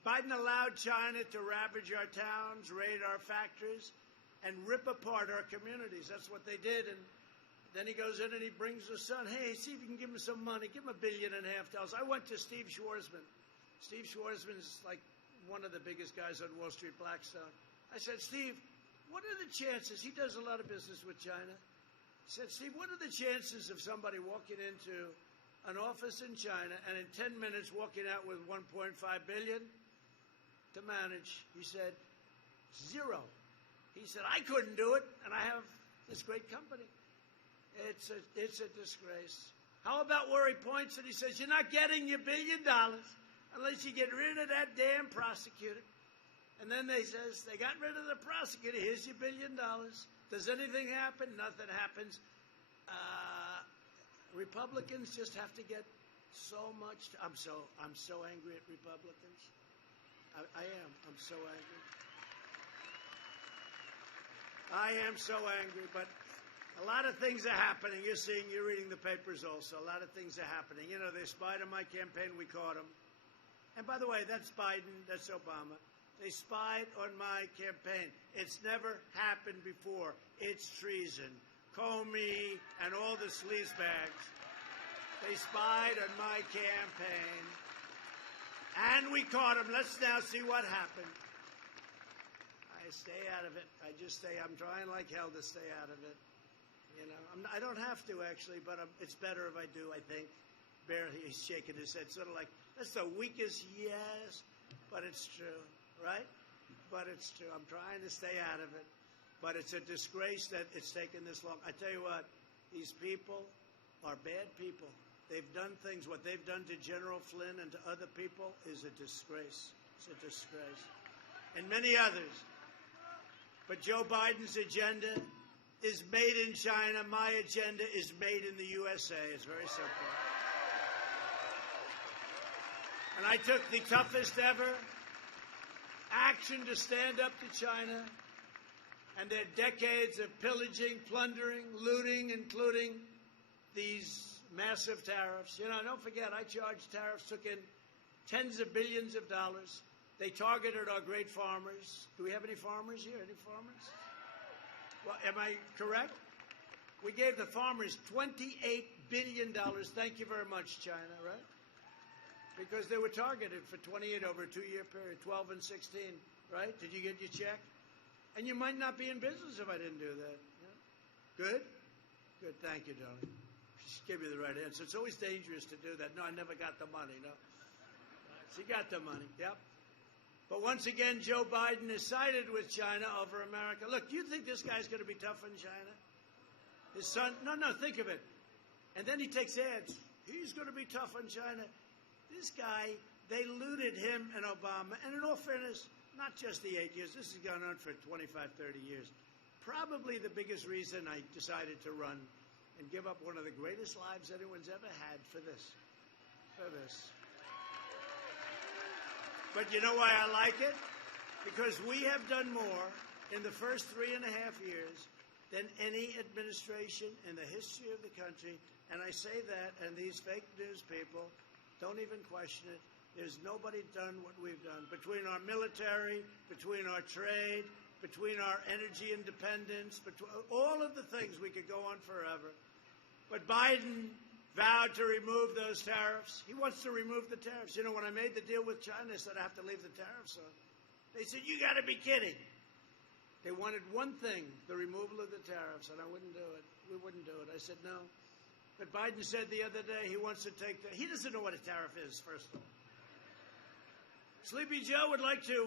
Biden allowed China to ravage our towns, raid our factories, and rip apart our communities. That's what they did. And then he goes in and he brings his son. Hey, see if you can give him some money. Give him $1.5 billion. I went to Steve Schwarzman. Steve Schwarzman's like one of the biggest guys on Wall Street, Blackstone. I said, Steve, what are the chances? He does a lot of business with China. I said, Steve, what are the chances of somebody walking into an office in China and in 10 minutes walking out with $1.5 billion to manage? He said, 0. He said, I couldn't do it, and I have this great company. It's a disgrace. How about where he points and he says, you're not getting your $1 billion unless you get rid of that damn prosecutor. And then they says, they got rid of the prosecutor. Here's your $1 billion. Does anything happen? Nothing happens. Republicans just have to get so much. I'm so angry at Republicans. I am. I'm so angry. I am so angry. But a lot of things are happening. You're reading the papers also. A lot of things are happening. You know, they spied on my campaign. We caught them. And by the way, that's Biden. That's Obama. They spied on my campaign. It's never happened before. It's treason. Comey and all the sleazebags. They spied on my campaign. And we caught them. Let's now see what happened. I stay out of it. I'm trying like hell to stay out of it. You know, I don't have to, actually, but it's better if I do, I think. Barely, he's shaking his head, sort of like, that's the weakest yes, but it's true. Right? But it's true. I'm trying to stay out of it. But it's a disgrace that it's taken this long. I tell you what, these people are bad people. They've done things. What they've done to General Flynn and to other people is a disgrace. It's a disgrace. And many others. But Joe Biden's agenda is made in China. My agenda is made in the USA. It's very simple. And I took the toughest ever action to stand up to China and their decades of pillaging, plundering, looting, including these massive tariffs. You know, don't forget, I charged tariffs, took in tens of billions of dollars. They targeted our great farmers. Do we have any farmers here? Any farmers? Well, am I correct? We gave the farmers $28 billion. Thank you very much, China, right? Because they were targeted for 28 over a 2-year period, 12 and 16, right? Did you get your check? And you might not be in business if I didn't do that. Yeah. Good? Good. Thank you, darling. She gave me the right answer. It's always dangerous to do that. No, I never got the money. No. She got the money. Yep. But once again, Joe Biden is sided with China over America. Look, do you think this guy's going to be tough on China? His son? No, think of it. And then he takes ads. He's going to be tough on China. This guy, they looted him and Obama. And in all fairness, not just the 8 years. This has gone on for 25, 30 years. Probably the biggest reason I decided to run and give up one of the greatest lives anyone's ever had for this. For this. But you know why I like it? Because we have done more in the first 3.5 years than any administration in the history of the country. And I say that, and these fake news people don't even question it. There's nobody done what we've done. Between our military, between our trade, between our energy independence, between all of the things, we could go on forever. But Biden vowed to remove those tariffs. He wants to remove the tariffs. You know, when I made the deal with China, I said I have to leave the tariffs on. They said, you got to be kidding. They wanted one thing, the removal of the tariffs, and I wouldn't do it. We wouldn't do it. I said no. But Biden said the other day he wants to take he doesn't know what a tariff is, first of all. Sleepy Joe would like to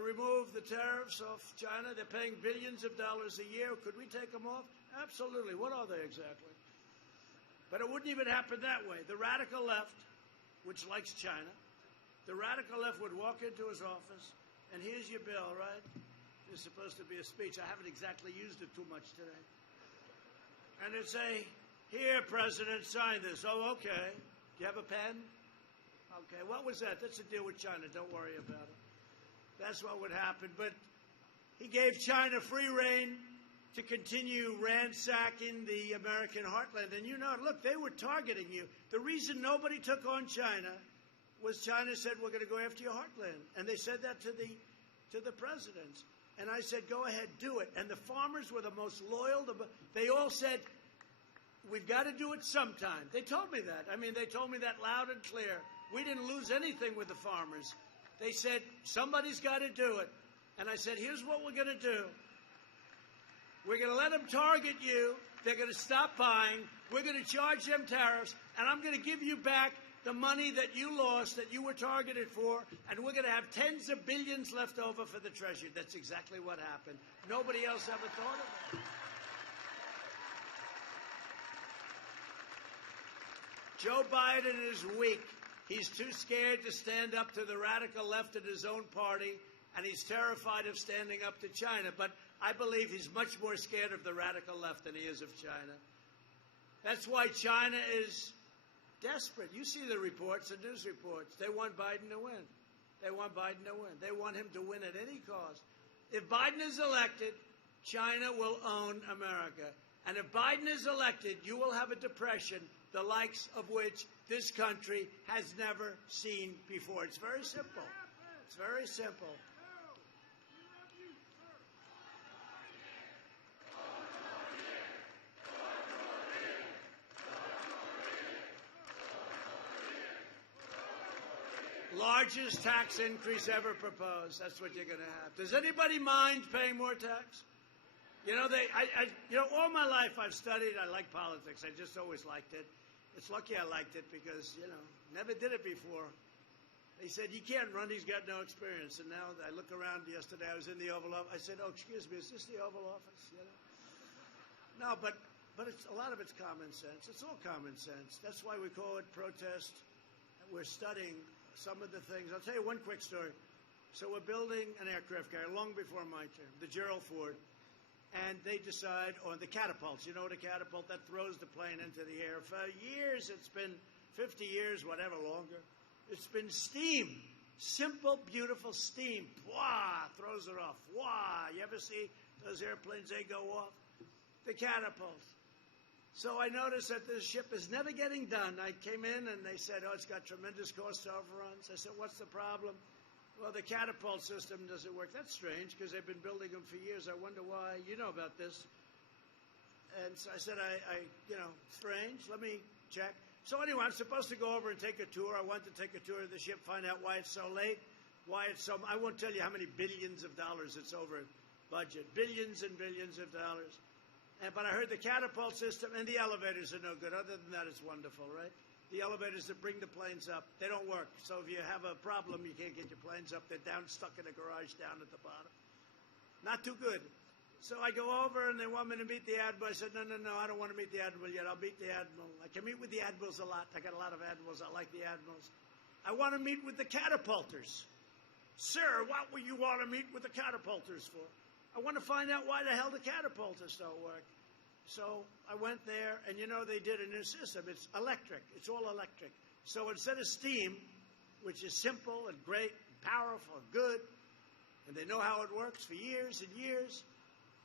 remove the tariffs off China. They're paying billions of dollars a year. Could we take them off? Absolutely. What are they exactly? But it wouldn't even happen that way. The radical left, which likes China, the radical left would walk into his office, and here's your bill, right? It's supposed to be a speech. I haven't exactly used it too much today. And it'd say, here, President, sign this. Oh, okay. Do you have a pen? Okay, what was that? That's a deal with China. Don't worry about it. That's what would happen. But he gave China free rein to continue ransacking the American heartland. And you know, look, they were targeting you. The reason nobody took on China was China said, we're going to go after your heartland. And they said that to the presidents. And I said, go ahead, do it. And the farmers were the most loyal. They all said, we've got to do it sometime. They told me that. I mean, they told me that loud and clear. We didn't lose anything with the farmers. They said, somebody's got to do it. And I said, here's what we're going to do. We're going to let them target you. They're going to stop buying. We're going to charge them tariffs. And I'm going to give you back the money that you lost, that you were targeted for, and we're going to have tens of billions left over for the Treasury. That's exactly what happened. Nobody else ever thought of it. Joe Biden is weak. He's too scared to stand up to the radical left in his own party, and he's terrified of standing up to China. But I believe he's much more scared of the radical left than he is of China. That's why China is desperate. You see the reports, the news reports. They want Biden to win. They want Biden to win. They want him to win at any cost. If Biden is elected, China will own America. And if Biden is elected, you will have a depression, the likes of which this country has never seen before. It's very simple. It's very simple. Largest tax increase ever proposed. That's what you're going to have. Does anybody mind paying more tax? You know, all my life I've studied. I like politics. I just always liked it. It's lucky I liked it because, never did it before. They said, you can't run. He's got no experience. And now I look around. Yesterday I was in the Oval Office. I said, oh, excuse me, is this the Oval Office? No, but it's a lot of it's common sense. It's all common sense. That's why we call it protest. We're studying some of the things. I'll tell you one quick story. So we're building an aircraft carrier long before my term, the Gerald Ford, and they decide on the catapults. You know what a catapult? That throws the plane into the air. For years, it's been 50 years, whatever, longer. It's been steam, simple, beautiful steam. Wah, throws it off. Wah, you ever see those airplanes, they go off? The catapults. So I noticed that this ship is never getting done. I came in and they said, oh, it's got tremendous cost overruns. I said, what's the problem? Well, the catapult system doesn't work. That's strange because they've been building them for years. I wonder why. You know about this. And so I said, strange. Let me check. So anyway, I'm supposed to go over and take a tour. I want to take a tour of the ship, find out why it's so late, I won't tell you how many billions of dollars it's over budget. Billions and billions of dollars. But I heard the catapult system and the elevators are no good. Other than that, it's wonderful, right? The elevators that bring the planes up, they don't work. So if you have a problem, you can't get your planes up. They're down, stuck in the garage down at the bottom. Not too good. So I go over and they want me to meet the admiral. I said, no, I don't want to meet the admiral yet. I'll meet the admiral. I can meet with the admirals a lot. I got a lot of admirals. I like the admirals. I want to meet with the catapulters. Sir, what would you want to meet with the catapulters for? I want to find out why the hell the catapulters don't work. So I went there, and you know, they did a new system. It's electric. It's all electric. So instead of steam, which is simple and great, and powerful, and good, and they know how it works for years and years,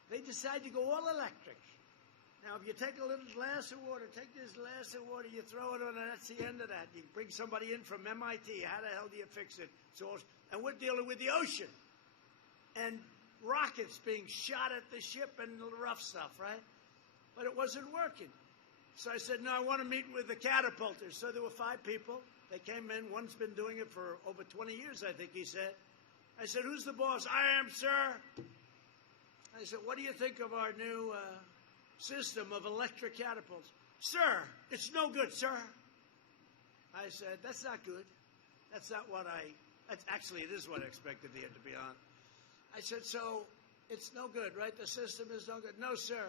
they decide to go all electric. Now, if you take a little glass of water, take this glass of water, you throw it on, and that's the end of that. You bring somebody in from MIT. How the hell do you fix it? And we're dealing with the ocean and rockets being shot at the ship and rough stuff, right? But it wasn't working. So I said, no, I want to meet with the catapulters. So there were 5 people. They came in. One's been doing it for over 20 years, I think he said. I said, who's the boss? I am, sir. I said, what do you think of our new system of electric catapults? Sir, it's no good, sir. I said, that's not good. That's not what actually, it is what I expected here, to be honest. I said, so it's no good, right? The system is no good. No, sir.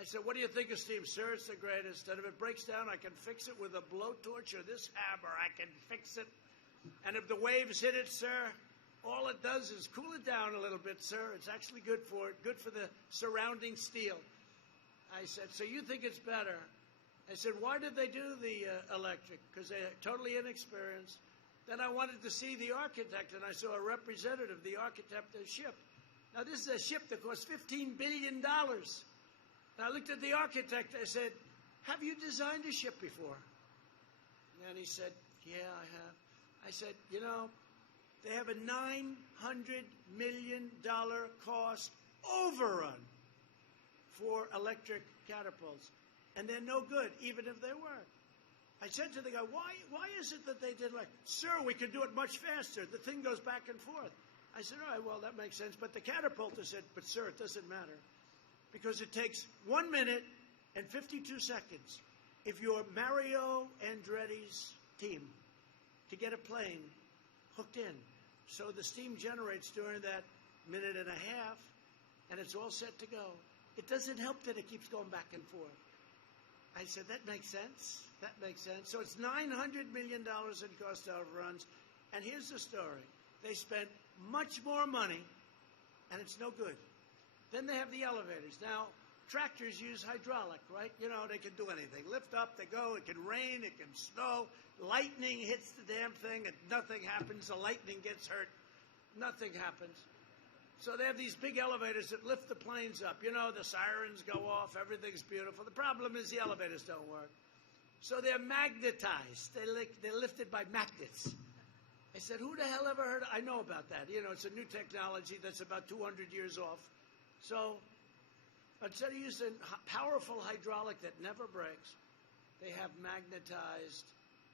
I said, what do you think of steam? Sir, it's the greatest. And if it breaks down, I can fix it with a blowtorch or this hammer. I can fix it. And if the waves hit it, sir, all it does is cool it down a little bit, sir. It's actually good for it, good for the surrounding steel. I said, so you think it's better? I said, why did they do the electric? Because they're totally inexperienced. Then I wanted to see the architect, and I saw a representative, the architect of the ship. Now, this is a ship that costs $15 billion. And I looked at the architect. I said, have you designed a ship before? And he said, yeah, I have. I said, you know, they have a $900 million cost overrun for electric catapults. And they're no good, even if they work. I said to the guy, why is it that they did like, sir, we can do it much faster. The thing goes back and forth. I said, all right, well, that makes sense. But the catapulter said, but sir, it doesn't matter. Because it takes 1 minute and 52 seconds if you're Mario Andretti's team to get a plane hooked in. So the steam generates during that minute and a half, and it's all set to go. It doesn't help that it keeps going back and forth. I said, that makes sense. That makes sense. So it's $900 million in cost overruns. And here's the story. They spent much more money, and it's no good. Then they have the elevators. Now, tractors use hydraulic, right? You know, they can do anything. Lift up, they go. It can rain, it can snow. Lightning hits the damn thing, and nothing happens. The lightning gets hurt. Nothing happens. So they have these big elevators that lift the planes up. You know, the sirens go off. Everything's beautiful. The problem is the elevators don't work. So they're magnetized. They're lifted by magnets. I said, who the hell ever heard of? I know about that. You know, it's a new technology that's about 200 years off. So instead of using powerful hydraulic that never breaks, they have magnetized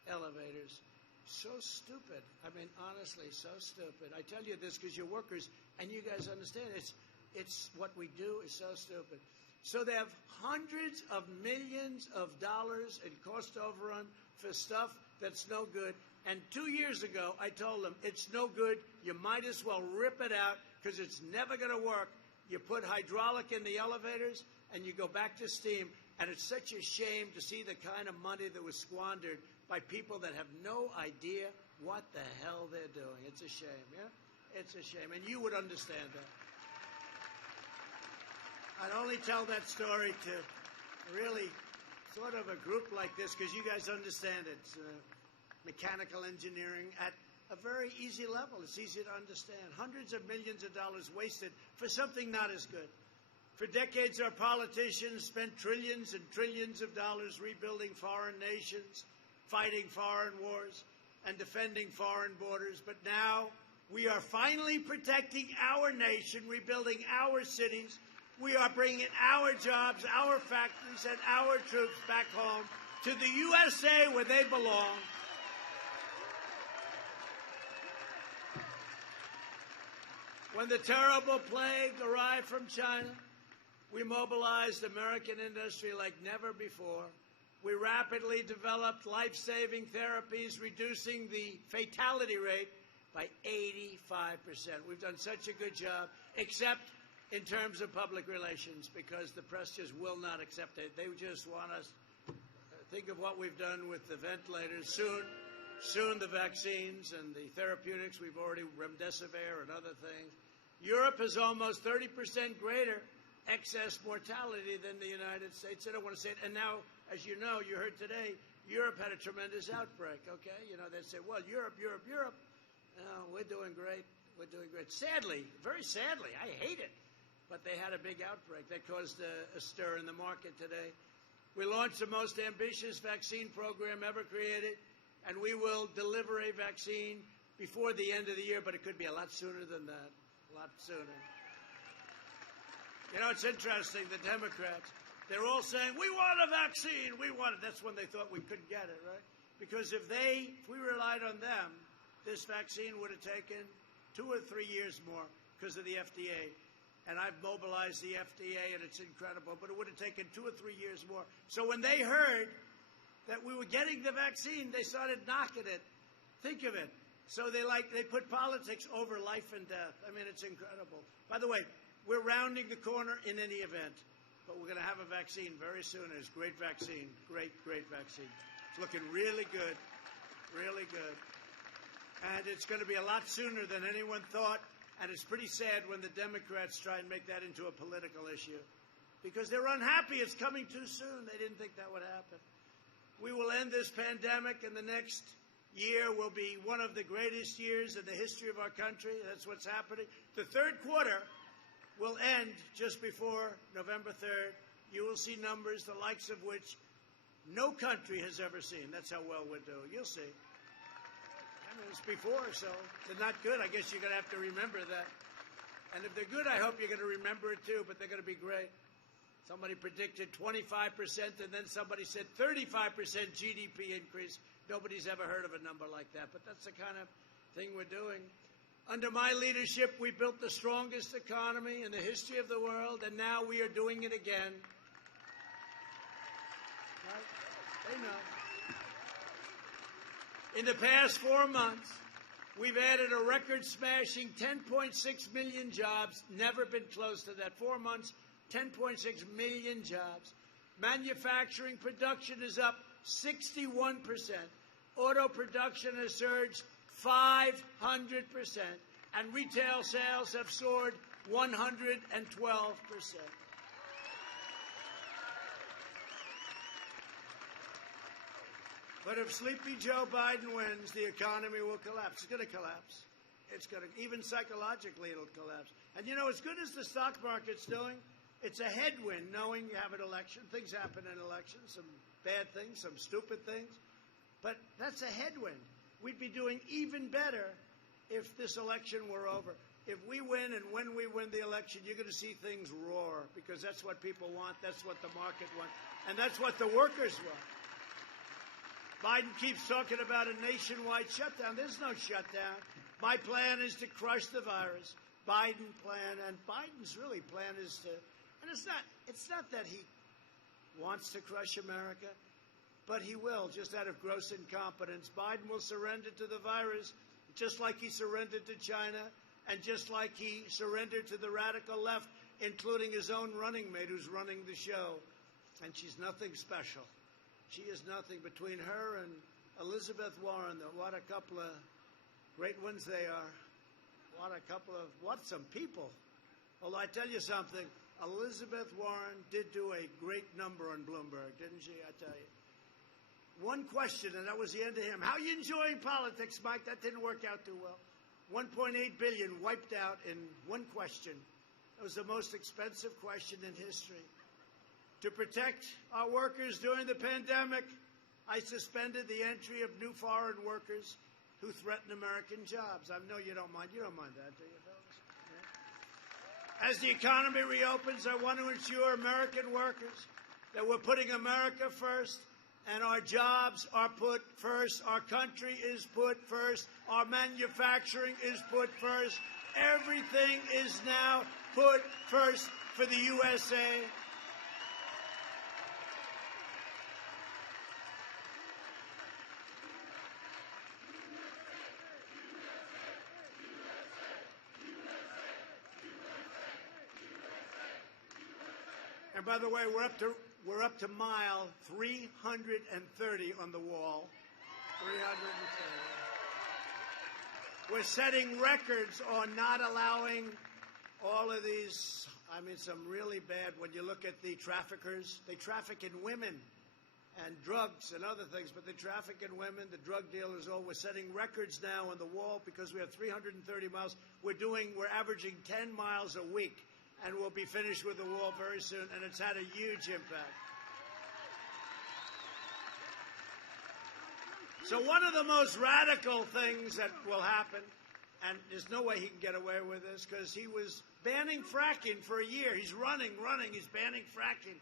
elevators. So stupid. I mean, honestly, so stupid. I tell you this because you're workers and you guys understand it's what we do is so stupid. So they have hundreds of millions of dollars in cost overrun for stuff that's no good. And 2 years ago, I told them, it's no good. You might as well rip it out because it's never going to work. You put hydraulic in the elevators and you go back to steam. And it's such a shame to see the kind of money that was squandered by people that have no idea what the hell they're doing. It's a shame, yeah? It's a shame. And you would understand that. I'd only tell that story to really sort of a group like this because you guys understand it. It's mechanical engineering at a very easy level. It's easy to understand. Hundreds of millions of dollars wasted for something not as good. For decades, our politicians spent trillions and trillions of dollars rebuilding foreign nations, fighting foreign wars, and defending foreign borders. But now we are finally protecting our nation, rebuilding our cities. We are bringing our jobs, our factories, and our troops back home to the USA where they belong. When the terrible plague arrived from China, we mobilized American industry like never before. We rapidly developed life-saving therapies, reducing the fatality rate by 85%. We've done such a good job, except in terms of public relations, because the press just will not accept it. They just want us to think of what we've done with the ventilators. Soon the vaccines and the therapeutics. We've already remdesivir and other things. Europe is almost 30% greater excess mortality than the United States. They don't want to say it. And now, as you know, you heard today, Europe had a tremendous outbreak, okay? You know, they say, well, Europe. No, we're doing great. We're doing great. Sadly, very sadly, I hate it, but they had a big outbreak. That caused a stir in the market today. We launched the most ambitious vaccine program ever created, and we will deliver a vaccine before the end of the year, but it could be a lot sooner than that, a lot sooner. You know, it's interesting, the Democrats, they're all saying, we want a vaccine, we want it. That's when they thought we couldn't get it, right? Because if we relied on them, this vaccine would have taken 2 or 3 years more because of the FDA. And I've mobilized the FDA, and it's incredible, but it would have taken 2 or 3 years more. So when they heard that we were getting the vaccine, they started knocking it. Think of it. So they put politics over life and death. I mean, it's incredible. By the way, we're rounding the corner in any event, but we're going to have a vaccine very soon. It's a great vaccine, great vaccine. It's looking really good, really good. And it's going to be a lot sooner than anyone thought. And it's pretty sad when the Democrats try and make that into a political issue because they're unhappy it's coming too soon. They didn't think that would happen. We will end this pandemic, and the next year will be one of the greatest years in the history of our country. That's what's happening. The third quarter will end just before November 3rd. You will see numbers the likes of which no country has ever seen. That's how well we're doing. You'll see. I mean, it's before, so they're not good. I guess you're going to have to remember that. And if they're good, I hope you're going to remember it too, but they're going to be great. Somebody predicted 25%, and then somebody said 35% GDP increase. Nobody's ever heard of a number like that, but that's the kind of thing we're doing. Under my leadership, we built the strongest economy in the history of the world, and now we are doing it again. Right? They know. In the past 4 months, we've added a record-smashing 10.6 million jobs. Never been close to that. 4 months, 10.6 million jobs. Manufacturing production is up 61%. Auto production has surged 500%. And retail sales have soared 112%. But if Sleepy Joe Biden wins, the economy will collapse. It's going to collapse. Even psychologically, it'll collapse. And you know, as good as the stock market's doing, it's a headwind knowing you have an election. Things happen in elections, some bad things, some stupid things. But that's a headwind. We'd be doing even better if this election were over. If we win and when we win the election, you're going to see things roar because that's what people want. That's what the market wants. And that's what the workers want. Biden keeps talking about a nationwide shutdown. There's no shutdown. My plan is to crush the virus. Biden's plan, and Biden's really plan is to, and it's not that he wants to crush America, but he will, just out of gross incompetence. Biden will surrender to the virus just like he surrendered to China and just like he surrendered to the radical left, including his own running mate who's running the show. And she's nothing special. She is nothing. Between her and Elizabeth Warren, what a couple of great ones they are. What some people. Although I tell you something, Elizabeth Warren did do a great number on Bloomberg, didn't she? I tell you. One question, and that was the end of him. How are you enjoying politics, Mike? That didn't work out too well. $1.8 billion wiped out in one question. It was the most expensive question in history. To protect our workers during the pandemic, I suspended the entry of new foreign workers who threaten American jobs. I know you don't mind. You don't mind that, do you, fellas? Yeah. As the economy reopens, I want to ensure American workers that we're putting America first and our jobs are put first. Our country is put first. Our manufacturing is put first. Everything is now put first for the USA. And by the way, we're up to mile 330 on the wall. 330. We're setting records on not allowing all of these I mean, some really bad. When you look at the traffickers, they traffic in women and drugs and other things, but they traffic in women. The drug dealers, we're setting records now on the wall because we have 330 miles. We're averaging 10 miles a week, and we'll be finished with the wall very soon, and it's had a huge impact. So one of the most radical things that will happen, and there's no way he can get away with this because he was banning fracking for a year. He's running, he's banning fracking.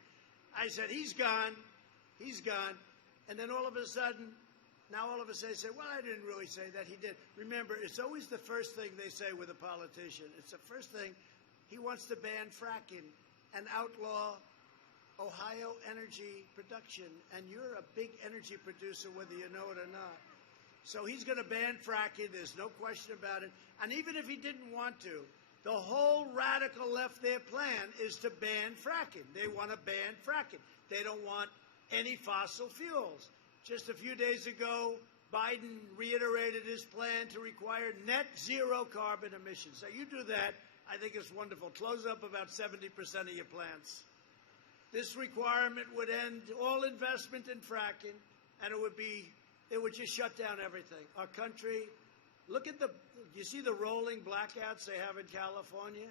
I said, he's gone. And then all of a sudden, they say, well, I didn't really say that. He did. Remember, it's always the first thing they say with a politician. It's the first thing. He wants to ban fracking and outlaw Ohio energy production, and you're a big energy producer whether you know it or not. So he's going to ban fracking. There's no question about it. And even if he didn't want to, the whole radical left, their plan is to ban fracking. They want to ban fracking. They don't want any fossil fuels. Just a few days ago, Biden reiterated his plan to require net zero carbon emissions. So you do that, I think it's wonderful. Close up about 70% of your plants. This requirement would end all investment in fracking, and it would just shut down everything. Our country, you see the rolling blackouts they have in California?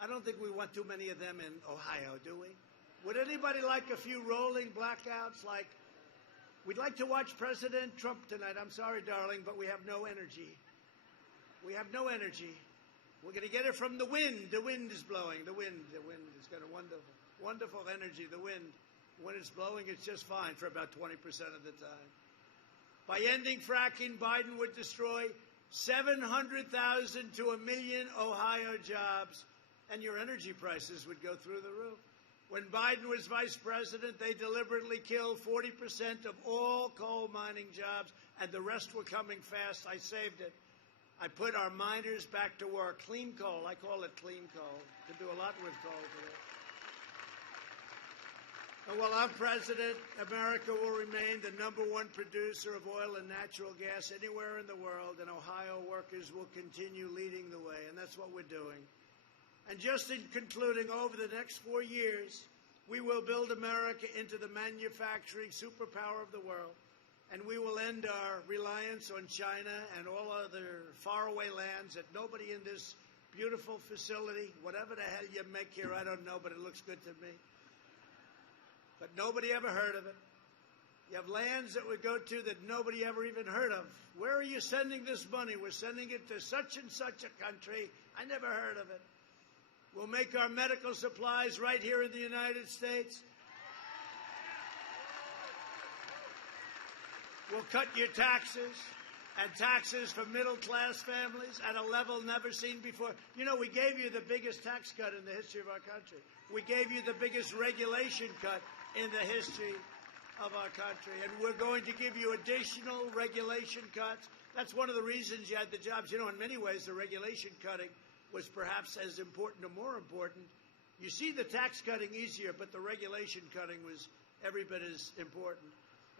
I don't think we want too many of them in Ohio, do we? Would anybody like a few rolling blackouts? We'd like to watch President Trump tonight. I'm sorry, darling, but we have no energy. We have no energy. We're going to get it from the wind. The wind is blowing. The wind is got a wonderful energy. The wind, when it's blowing, it's just fine for about 20% of the time. By ending fracking, Biden would destroy 700,000 to 1 million Ohio jobs, and your energy prices would go through the roof. When Biden was vice president, they deliberately killed 40% of all coal mining jobs, and the rest were coming fast. I saved it. I put our miners back to work. Clean coal, I call it clean coal. Could do a lot with coal today. And while I'm president, America will remain the #1 producer of oil and natural gas anywhere in the world, and Ohio workers will continue leading the way, and that's what we're doing. And just in concluding, over the next 4 years, we will build America into the manufacturing superpower of the world, and we will end our reliance on China and all other faraway lands that nobody in this beautiful facility, whatever the hell you make here, I don't know, but it looks good to me. But nobody ever heard of it. You have lands that we go to that nobody ever even heard of. Where are you sending this money? We're sending it to such and such a country. I never heard of it. We'll make our medical supplies right here in the United States. We'll cut your taxes and taxes for middle-class families at a level never seen before. You know, we gave you the biggest tax cut in the history of our country. We gave you the biggest regulation cut in the history of our country. And we're going to give you additional regulation cuts. That's one of the reasons you had the jobs. You know, in many ways, the regulation cutting was perhaps as important or more important. You see the tax cutting easier, but the regulation cutting was every bit as important.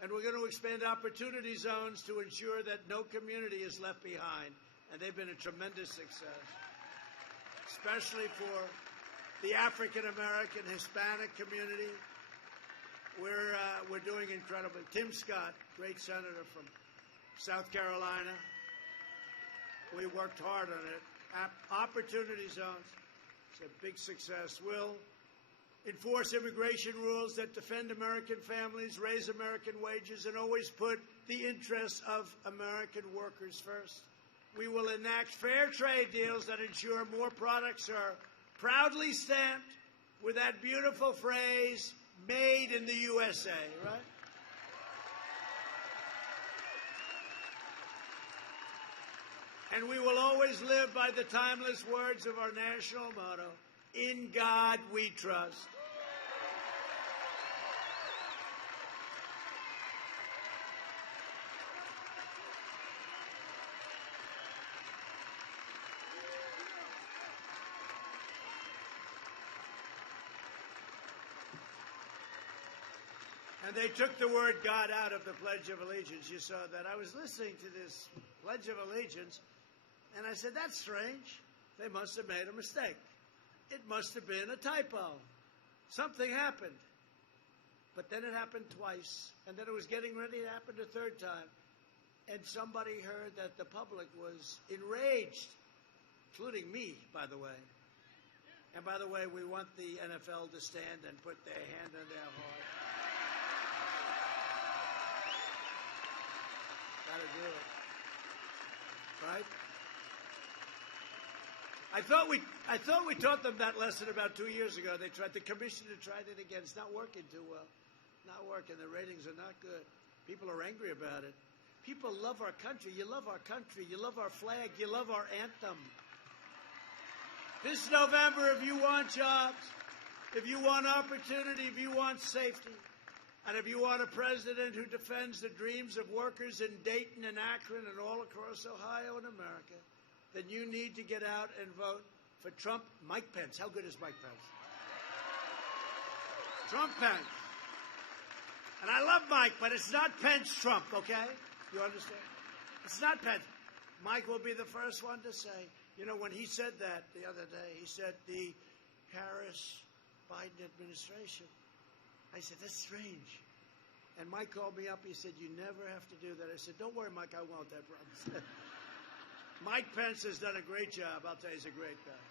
And we're going to expand opportunity zones to ensure that no community is left behind. And they've been a tremendous success, especially for the African-American, Hispanic community. We're doing incredibly. Tim Scott, great senator from South Carolina. We worked hard on it. Opportunity zones. It's a big success. We'll enforce immigration rules that defend American families, raise American wages, and always put the interests of American workers first. We will enact fair trade deals that ensure more products are proudly stamped with that beautiful phrase, made in the USA, right? And we will always live by the timeless words of our national motto, in God we trust. And they took the word God out of the Pledge of Allegiance. You saw that. I was listening to this Pledge of Allegiance, and I said, that's strange. They must have made a mistake. it must have been a typo. Something happened. But then it happened twice, and then it was getting ready to happen a third time. And somebody heard that the public was enraged, including me, by the way. And by the way, we want the NFL to stand and put their hand on their heart. Gotta do it. Right? I thought we taught them that lesson about 2 years ago. The commissioner tried it again. It's not working too well. Not working. The ratings are not good. People are angry about it. People love our country. You love our country. You love our flag. You love our anthem. This November, if you want jobs, if you want opportunity, if you want safety, and if you want a president who defends the dreams of workers in Dayton and Akron and all across Ohio and America, then you need to get out and vote for Trump. Mike Pence. How good is Mike Pence? Trump Pence. And I love Mike, but it's not Pence-Trump, okay? You understand? It's not Pence. Mike will be the first one to say, you know, when he said that the other day, he said the Harris-Biden administration. I said, that's strange. And Mike called me up. He said, you never have to do that. I said, don't worry, Mike, I won't, I promise. Mike Pence has done a great job. I'll tell you, he's a great guy.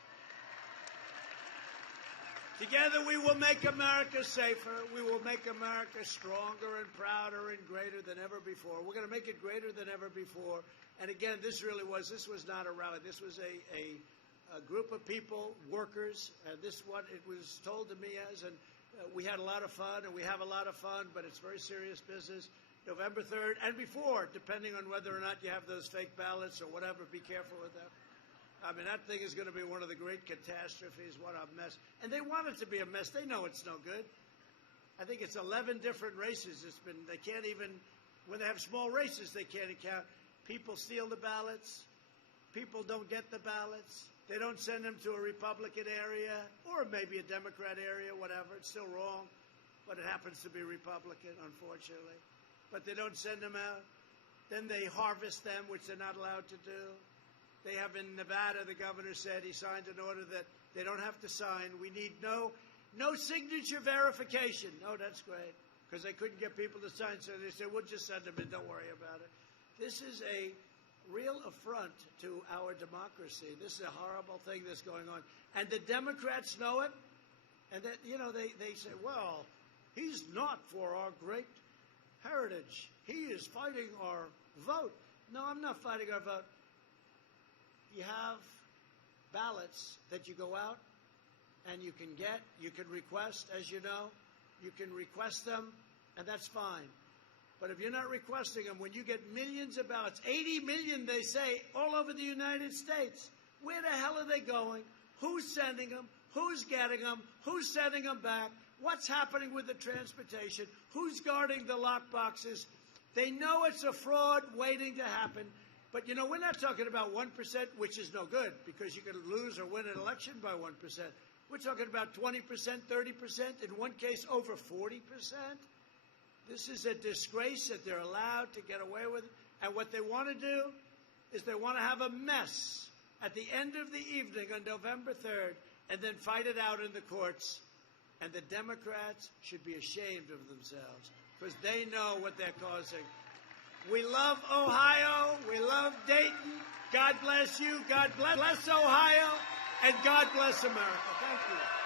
Together we will make America safer. We will make America stronger and prouder and greater than ever before. We're going to make it greater than ever before. And again, this was not a rally. This was a group of people, workers. This is what it was told to me as. And we had a lot of fun, and we have a lot of fun, but it's very serious business. November 3rd and before, depending on whether or not you have those fake ballots or whatever, be careful with them. I mean, that thing is going to be one of the great catastrophes. What a mess. And they want it to be a mess. They know it's no good. I think it's 11 different races. They can't even, when they have small races, they can't account. People steal the ballots. People don't get the ballots. They don't send them to a Republican area or maybe a Democrat area, whatever. It's still wrong, but it happens to be Republican, unfortunately. But they don't send them out. Then they harvest them, which they're not allowed to do. They have in Nevada, the governor said he signed an order that they don't have to sign. We need no signature verification. Oh, that's great, because they couldn't get people to sign, so they said, we'll just send them in, don't worry about it. This is a real affront to our democracy. This is a horrible thing that's going on. And the Democrats know it, and that, you know, they say, well, he's not for our great heritage. He is fighting our vote. No, I'm not fighting our vote. You have ballots that you go out and you can get, you can request, as you know, you can request them, and that's fine. But if you're not requesting them, when you get millions of ballots, 80 million, they say, all over the United States, where the hell are they going? Who's sending them? Who's getting them? Who's sending them back? What's happening with the transportation? Who's guarding the lock boxes? They know it's a fraud waiting to happen. But, you know, we're not talking about 1%, which is no good, because you can lose or win an election by 1%. We're talking about 20%, 30%, in one case over 40%. This is a disgrace that they're allowed to get away with it. And what they want to do is they want to have a mess at the end of the evening on November 3rd and then fight it out in the courts. And the Democrats should be ashamed of themselves because they know what they're causing. We love Ohio. We love Dayton. God bless you. God bless Ohio. And God bless America. Thank you.